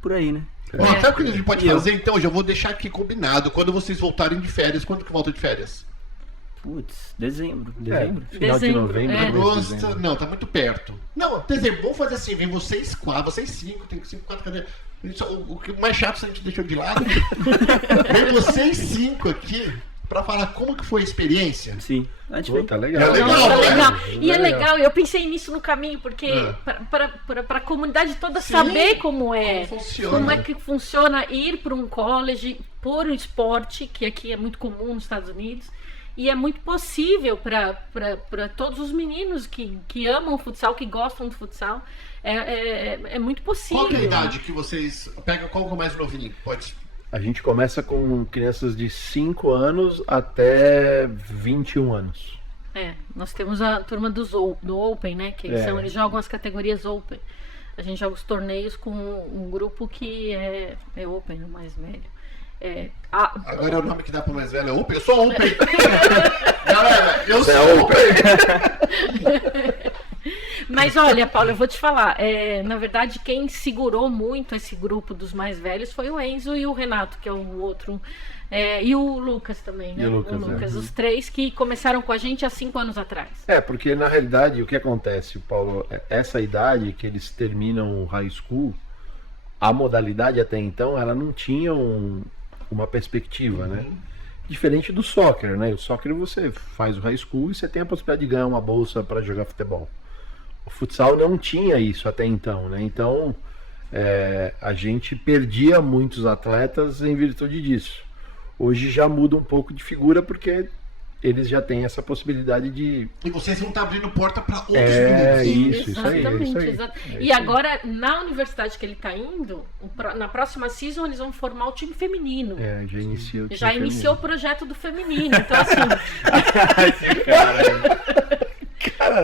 Por aí, né? Ó, sabe o que a gente pode fazer então? Eu já vou deixar aqui combinado. Quando vocês voltarem de férias, quando que volta de férias? Putz, dezembro. Final de Dezembro, novembro. é. começo de Agosto. dezembro. Não, tá muito perto. Não, dezembro, vamos fazer assim, vem vocês 4, vocês 5, tem 5, 4 cadeiras. O que mais chato a gente deixou de lado. Vem vocês 5 aqui pra falar como que foi a experiência. Sim, a gente vem. Puta, legal. É legal, Nossa, né? legal. E é Legal. legal, eu pensei nisso no caminho, porque É. para a comunidade toda Sim, saber como é, como funciona. como é que funciona ir para um college, por um esporte, que aqui é muito comum nos Estados Unidos, e é muito possível para todos os meninos que amam o futsal, que gostam do futsal, é muito possível. Qual que é a idade que vocês... Pega qual que é o mais novinho? Pode... A gente começa com crianças de 5 anos até 21 anos. Nós temos a turma do Open, né? Que eles jogam as categorias Open. A gente joga os torneios com um grupo que é Open, o mais velho. Agora é o nome que dá pro mais velho, é Open? Eu sou Open! Galera, eu Você é sou Open. Mas olha, Paulo, eu vou te falar. Na verdade, quem segurou muito esse grupo dos mais velhos foi o Enzo e o Renato, que é o outro. E o Lucas também, né? E o Lucas, Os 3 que começaram com a gente há 5 anos atrás. Porque na realidade o que acontece, Paulo, essa idade que eles terminam o high school, a modalidade até então, ela não tinha uma perspectiva, né? Diferente do soccer, né? O soccer você faz o high school e você tem a possibilidade de ganhar uma bolsa para jogar futebol. O futsal não tinha isso até então, né? Então a gente perdia muitos atletas em virtude disso. Hoje já muda um pouco de figura porque eles já têm essa possibilidade de... E vocês vão estar abrindo porta para outros meninos. Isso aí. E agora, na universidade que ele está indo, na próxima season, eles vão formar o time feminino. Já iniciou. o time Já iniciou o feminino. projeto do feminino. Então, assim,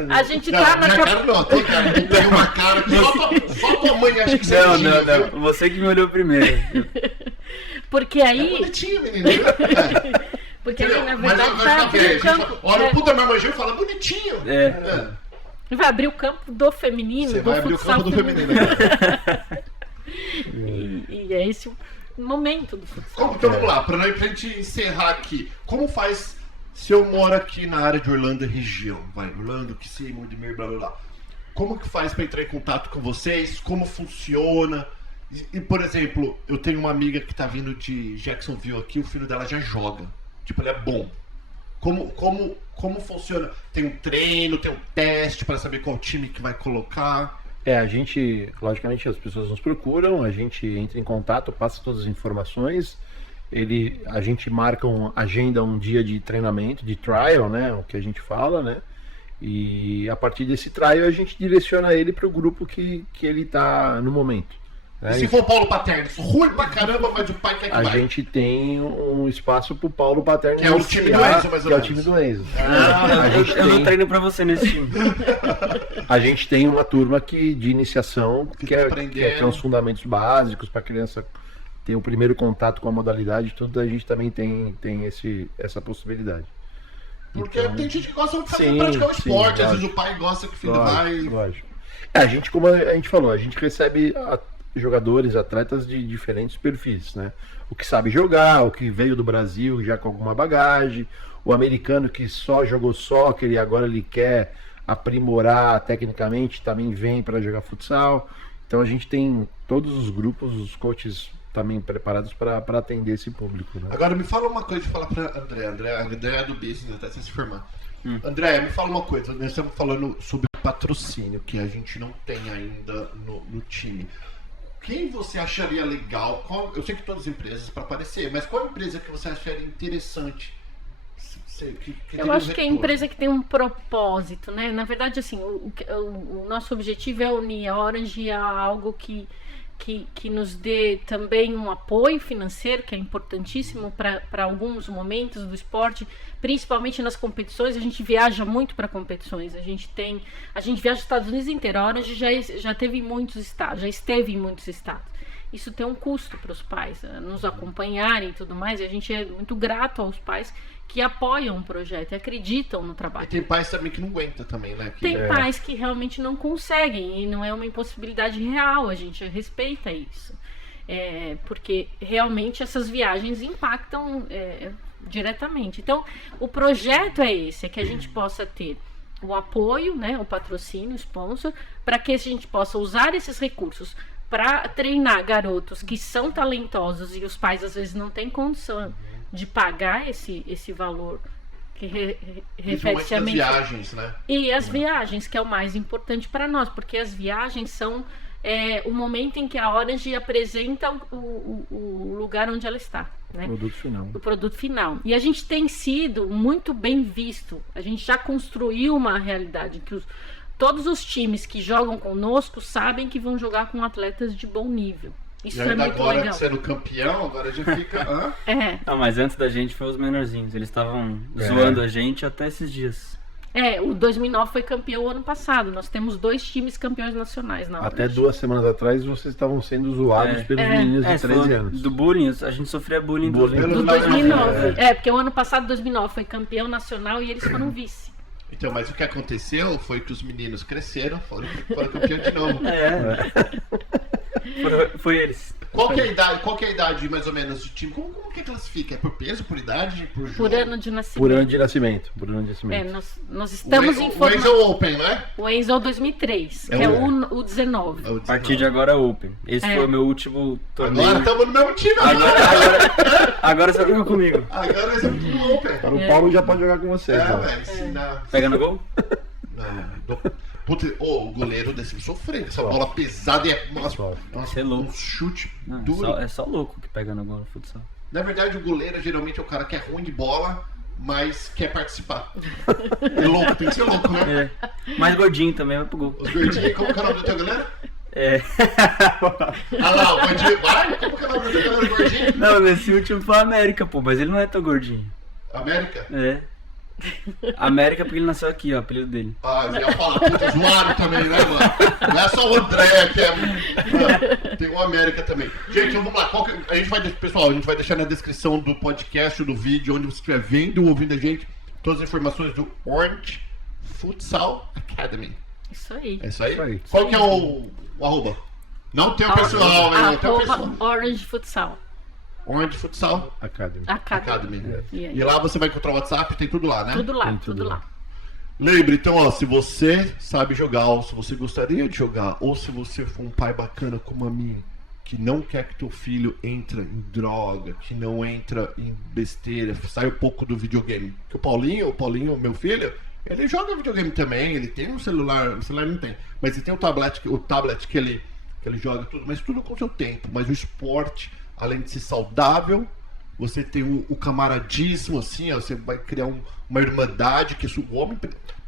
a gente Não, tá na minha cara não, tem cara, tem uma cara que só tua mãe acha que você é bonitinho, viu? Não, você que me olhou primeiro. Porque É aí, bonitinho, menino. Viu? porque aí, na Mas verdade, vai vai ficar abrir velho, o a gente fala, campo. olha o puta marmanjão e fala bonitinho. Vai abrir o campo do feminino, Você do vai abrir o futsal campo do feminino. E é esse o momento do futsal. Então vamos lá, pra gente encerrar aqui. Como faz se eu moro aqui na área de Orlando e região? Vai, Orlando, Kissimmee, Udimir, blá blá blá. Como que faz pra entrar em contato com vocês? Como funciona? E, por exemplo, eu tenho uma amiga que tá vindo de Jacksonville aqui, o filho dela já joga. Tipo, ele é bom. Como funciona? Tem um treino, tem um teste para saber qual time que vai colocar? A gente, logicamente, as pessoas nos procuram, a gente entra em contato, passa todas as informações, a gente marca agenda um dia de treinamento, de trial, né, o que a gente fala, né, e a partir desse trial a gente direciona ele para o grupo que ele está no momento. E se for o Paulo Paterno? Ruim pra caramba, mas o pai quer que A vai. gente tem um espaço pro Paulo Paterno Que é o time do iniciar, Enzo, mais ou que é o menos. time do Enzo. Ah, A gente eu não tem- treino pra você nesse time. A gente tem uma turma de iniciação que é aprendendo. os fundamentos básicos para a criança ter o primeiro contato com a modalidade, tudo a gente também tem essa possibilidade. Porque Então, tem gente que gosta de sim, praticar o sim, esporte, às lógico. vezes o pai gosta que o filho Lógico, vai. lógico. A gente, como a gente falou, a gente recebe jogadores, atletas de diferentes perfis, né? O que sabe jogar, o que veio do Brasil já com alguma bagagem, o americano que só jogou soccer e agora ele quer aprimorar tecnicamente, também vem para jogar futsal. Então a gente tem todos os grupos, os coaches também preparados para atender esse público, né? Agora me fala uma coisa de falar pra André. André é do business, até você se formar. André, me fala uma coisa. Nós estamos falando sobre patrocínio, que a gente não tem ainda no time. Quem você acharia legal? Eu sei que todas as empresas para aparecer, mas qual empresa que você acharia interessante? Que Eu acho que é a empresa que tem um propósito, né? Na verdade, assim, o nosso objetivo é unir a Orange a algo que nos dê também um apoio financeiro, que é importantíssimo para alguns momentos do esporte, principalmente nas competições. A gente viaja muito para competições, a gente viaja os Estados Unidos inteiro. A Orange já esteve em muitos estados. Isso tem um custo para os pais nos acompanharem e tudo mais, e a gente é muito grato aos pais que apoiam o projeto e acreditam no trabalho. E tem pais também que não aguenta também, né? Tem pais que realmente não conseguem e não é uma impossibilidade real, a gente respeita isso. Porque realmente essas viagens impactam diretamente. Então, o projeto é esse, é que a gente possa ter o apoio, né, o patrocínio, o sponsor, para que a gente possa usar esses recursos para treinar garotos que são talentosos e os pais às vezes não têm condição de pagar esse valor que refere-se a viagens, né? E as viagens, que é o mais importante para nós, porque as viagens são o momento em que a Orange apresenta o lugar onde ela está, né? O produto final. E a gente tem sido muito bem visto. A gente já construiu uma realidade que todos os times que jogam conosco sabem que vão jogar com atletas de bom nível. Isso é muito agora legal. sendo campeão, agora já fica... Não, mas antes da gente foi os menorzinhos. Eles estavam zoando a gente até esses dias. O 2009 foi campeão ano passado. Nós temos 2 times campeões nacionais na Até Orange. 2 semanas atrás vocês estavam sendo zoados pelos meninos de 13 anos. Do bullying, a gente sofria bullying Do Do 2009. Porque o ano passado, 2009, foi campeão nacional e eles foram vice. Então, mas o que aconteceu foi que os meninos cresceram, foram campeão de novo. Foi eles. Qual que é a idade mais ou menos do time? Como que classifica? É por peso, por idade, por jogo? Por ano de nascimento. Por ano de nascimento. Nós estamos em O forma... Enzo Open, né? O Enzo 2003, que é o 19. A partir de agora é Open. Esse foi o meu último torneio. Agora estamos no mesmo time. Agora você joga comigo. Agora nós estamos no Open. Agora o Paulo já pode jogar com vocês. né? Velho. Pega no gol? Puta, o goleiro desse sofrer. Essa bola pesada e Você é louco. um chute Não, duro. é só louco que pega no gol no futsal. Na verdade, o goleiro geralmente é o cara que é ruim de bola, mas quer participar. É louco, tem que ser louco, né? Mais gordinho também vai pro gol. Os gordinhos, como que é o nome do teu goleiro? Ah lá, o gordinho. Vai, como que é o nome do teu goleiro gordinho? Não, nesse último foi a América, pô, mas ele não é tão gordinho. América? América porque ele nasceu aqui, ó, o apelido dele. Eu ia falar, puta, zoaram também, né, mano? Não é só o André que é. Mano, tem o América também. Gente, então vamos lá. Pessoal, a gente vai deixar na descrição do podcast, do vídeo, onde você estiver vendo ou ouvindo a gente, todas as informações do Orange Futsal Academy. Isso aí. É isso aí? Isso aí. Qual que é o arroba? Não tem o pessoal, hein? Não tem o pessoal. Orange Futsal Orange Futsal Academy. Academy. E E lá você vai encontrar o WhatsApp, tem tudo lá, né? Tudo lá, Tem tudo tudo lá. Lembre, então, ó, se você sabe jogar, ou se você gostaria de jogar, ou se você for um pai bacana como a mim, que não quer que teu filho entre em droga, que não entra em besteira, sai um pouco do videogame. Porque o Paulinho, meu filho, ele joga videogame também, ele tem um celular, o celular não tem, mas ele tem o tablet que ele joga tudo, mas tudo com seu tempo. Mas o esporte, além de ser saudável, você tem o camaradismo, assim, ó, você vai criar uma irmandade, que o homem,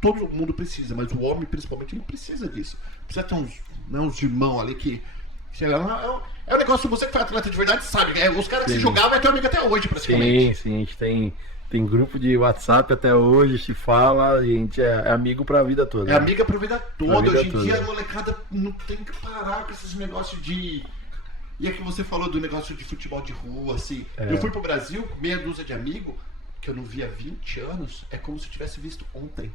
todo mundo precisa, mas o homem principalmente, ele precisa disso. Precisa ter uns irmãos ali que Sei lá, é um negócio, você que foi atleta de verdade sabe. Os caras que se jogavam é teu amigo até hoje, praticamente. Sim, a gente tem grupo de WhatsApp até hoje, se fala, a gente é amigo pra vida toda. É amiga pra vida toda. vida Hoje em toda. dia a molecada não tem que parar com esses negócios de... E é que você falou do negócio de futebol de rua, assim. Eu fui pro Brasil com meia dúzia de amigos que eu não via há 20 anos. É como se eu tivesse visto ontem.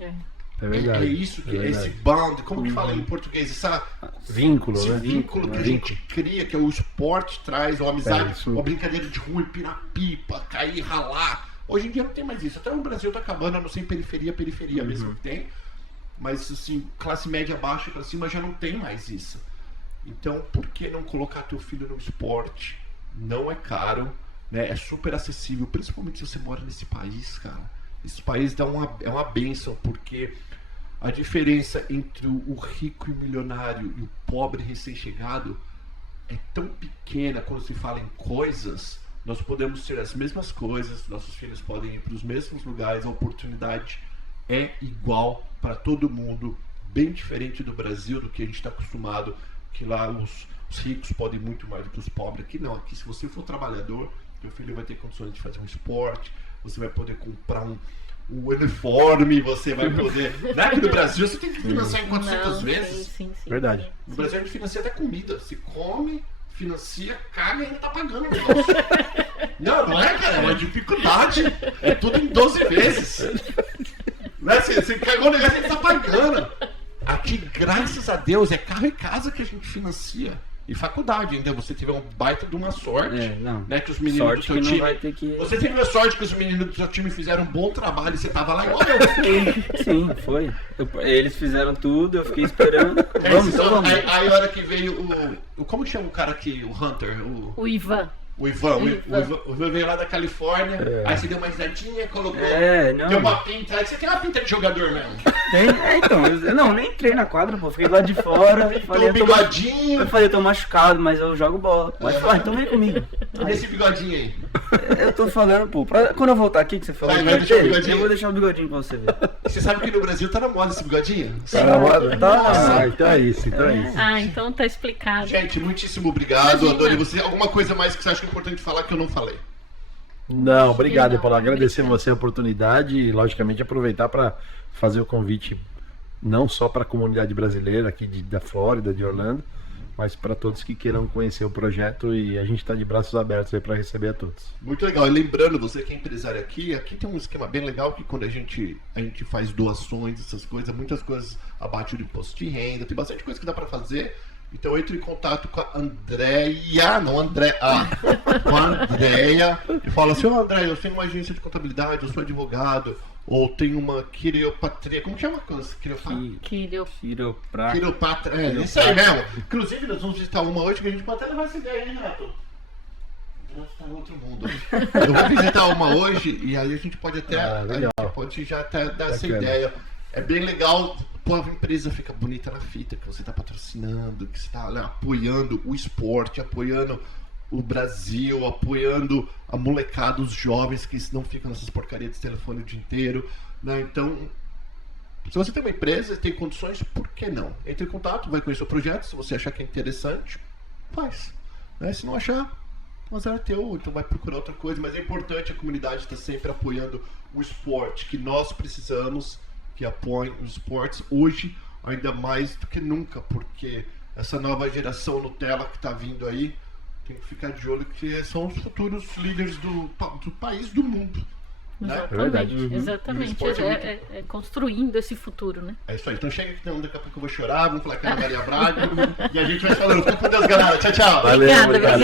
É verdade. É isso, que é esse verdade. bond, como que fala em português? Vínculo, Esse né? vínculo que a gente cria, que é o esporte traz, a amizade, isso. uma brincadeira de rua, empinar pipa, cair, ralar. Hoje em dia não tem mais isso. Até o Brasil tá acabando, a não ser em periferia mesmo que tem. Mas assim, classe média baixa pra cima já não tem mais isso. Então, por que não colocar teu filho no esporte? Não é caro, né? É super acessível, principalmente se você mora nesse país, cara. Esse país é uma bênção, porque a diferença entre o rico e o milionário e o pobre recém-chegado é tão pequena quando se fala em coisas. Nós podemos ter as mesmas coisas, nossos filhos podem ir para os mesmos lugares, a oportunidade é igual para todo mundo, bem diferente do Brasil, do que a gente está acostumado, que lá os ricos podem muito mais do que os pobres. Aqui não, aqui se você for trabalhador, seu filho vai ter condições de fazer um esporte, você vai poder comprar um uniforme, você vai poder... Não é que no Brasil você tem que financiar em 400 vezes. Sim. Verdade. No Brasil a gente financia até comida. Você come, financia, caga e ainda tá pagando o negócio. Não é, cara. É uma dificuldade. É tudo em 12 vezes. Né? Você cagou o negócio e ainda tá pagando. Aqui, graças a Deus, é carro e casa que a gente financia. E faculdade ainda. Você tiver um baita de uma sorte. Né? Que os meninos Sorte do seu que não time... vai ter que... Você teve a sorte que os meninos do seu time fizeram um bom trabalho e você tava lá igual eu. Sim, foi. Eles fizeram tudo, eu fiquei esperando. Vamos. Aí a hora que veio o... Como que chama o cara aqui? O Hunter? O Ivan. O Ivan veio lá da Califórnia, aí você deu uma risadinha, colocou. Não. Deu uma pinta. Aí você tem uma pinta de jogador mesmo. Então, eu nem entrei na quadra, pô. Fiquei lá de fora. Tem um bigodinho. Eu falei, eu tô machucado, mas eu jogo bola. Pode falar, então vem comigo. Cadê esse bigodinho aí? Eu tô falando, pô, quando eu voltar aqui, que você falou, Vai deixar o bigodinho? eu vou deixar o bigodinho pra você ver. Você sabe que no Brasil tá na moda esse bigodinho? Tá na moda? Tá. Então é isso. Então tá explicado. Gente, muitíssimo obrigado. Adorei você. Alguma coisa mais que você acha importante falar que eu não falei? Não, obrigado, Paulo. Agradecer você a oportunidade e, logicamente, aproveitar para fazer o convite não só para a comunidade brasileira aqui da Flórida, de Orlando, mas para todos que queiram conhecer o projeto, e a gente está de braços abertos aí para receber a todos. Muito legal. E lembrando, você que é empresário aqui tem um esquema bem legal que quando a gente faz doações, essas coisas, muitas coisas abate o imposto de renda, tem bastante coisa que dá para fazer. Então entre em contato com a Andréia, com a Andréia, e fala assim: Andréia, eu tenho uma agência de contabilidade, eu sou advogado, ou tenho uma quiropatria, como que chama? Quiropatra, isso aí mesmo. Inclusive nós vamos visitar uma hoje que a gente pode até levar essa ideia, hein, Renato? Vamos estar em outro mundo. Eu vou visitar uma hoje e aí a gente pode até já até dar essa ideia. É bem legal. Pô, a empresa fica bonita na fita, que você está patrocinando, que você está apoiando o esporte, apoiando o Brasil, apoiando a molecada, os jovens que não ficam nessas porcarias de telefone o dia inteiro, né? Então, se você tem uma empresa, tem condições, por que não? Entre em contato, vai conhecer o projeto, se você achar que é interessante, faz. Né? Se não achar, o azar é teu, então vai procurar outra coisa, mas é importante a comunidade estar sempre apoiando o esporte, que nós precisamos que apoiem os esportes hoje ainda mais do que nunca, porque essa nova geração Nutella que está vindo aí tem que ficar de olho, que são os futuros líderes do país, do mundo. Né? Exatamente. É construindo esse futuro, né? É isso aí. Então chega aqui, daqui a pouco eu vou chorar, vamos falar com a Ana Maria Braga e a gente vai falando. Fica com Deus, galera. Tchau, tchau. Valeu, Obrigada.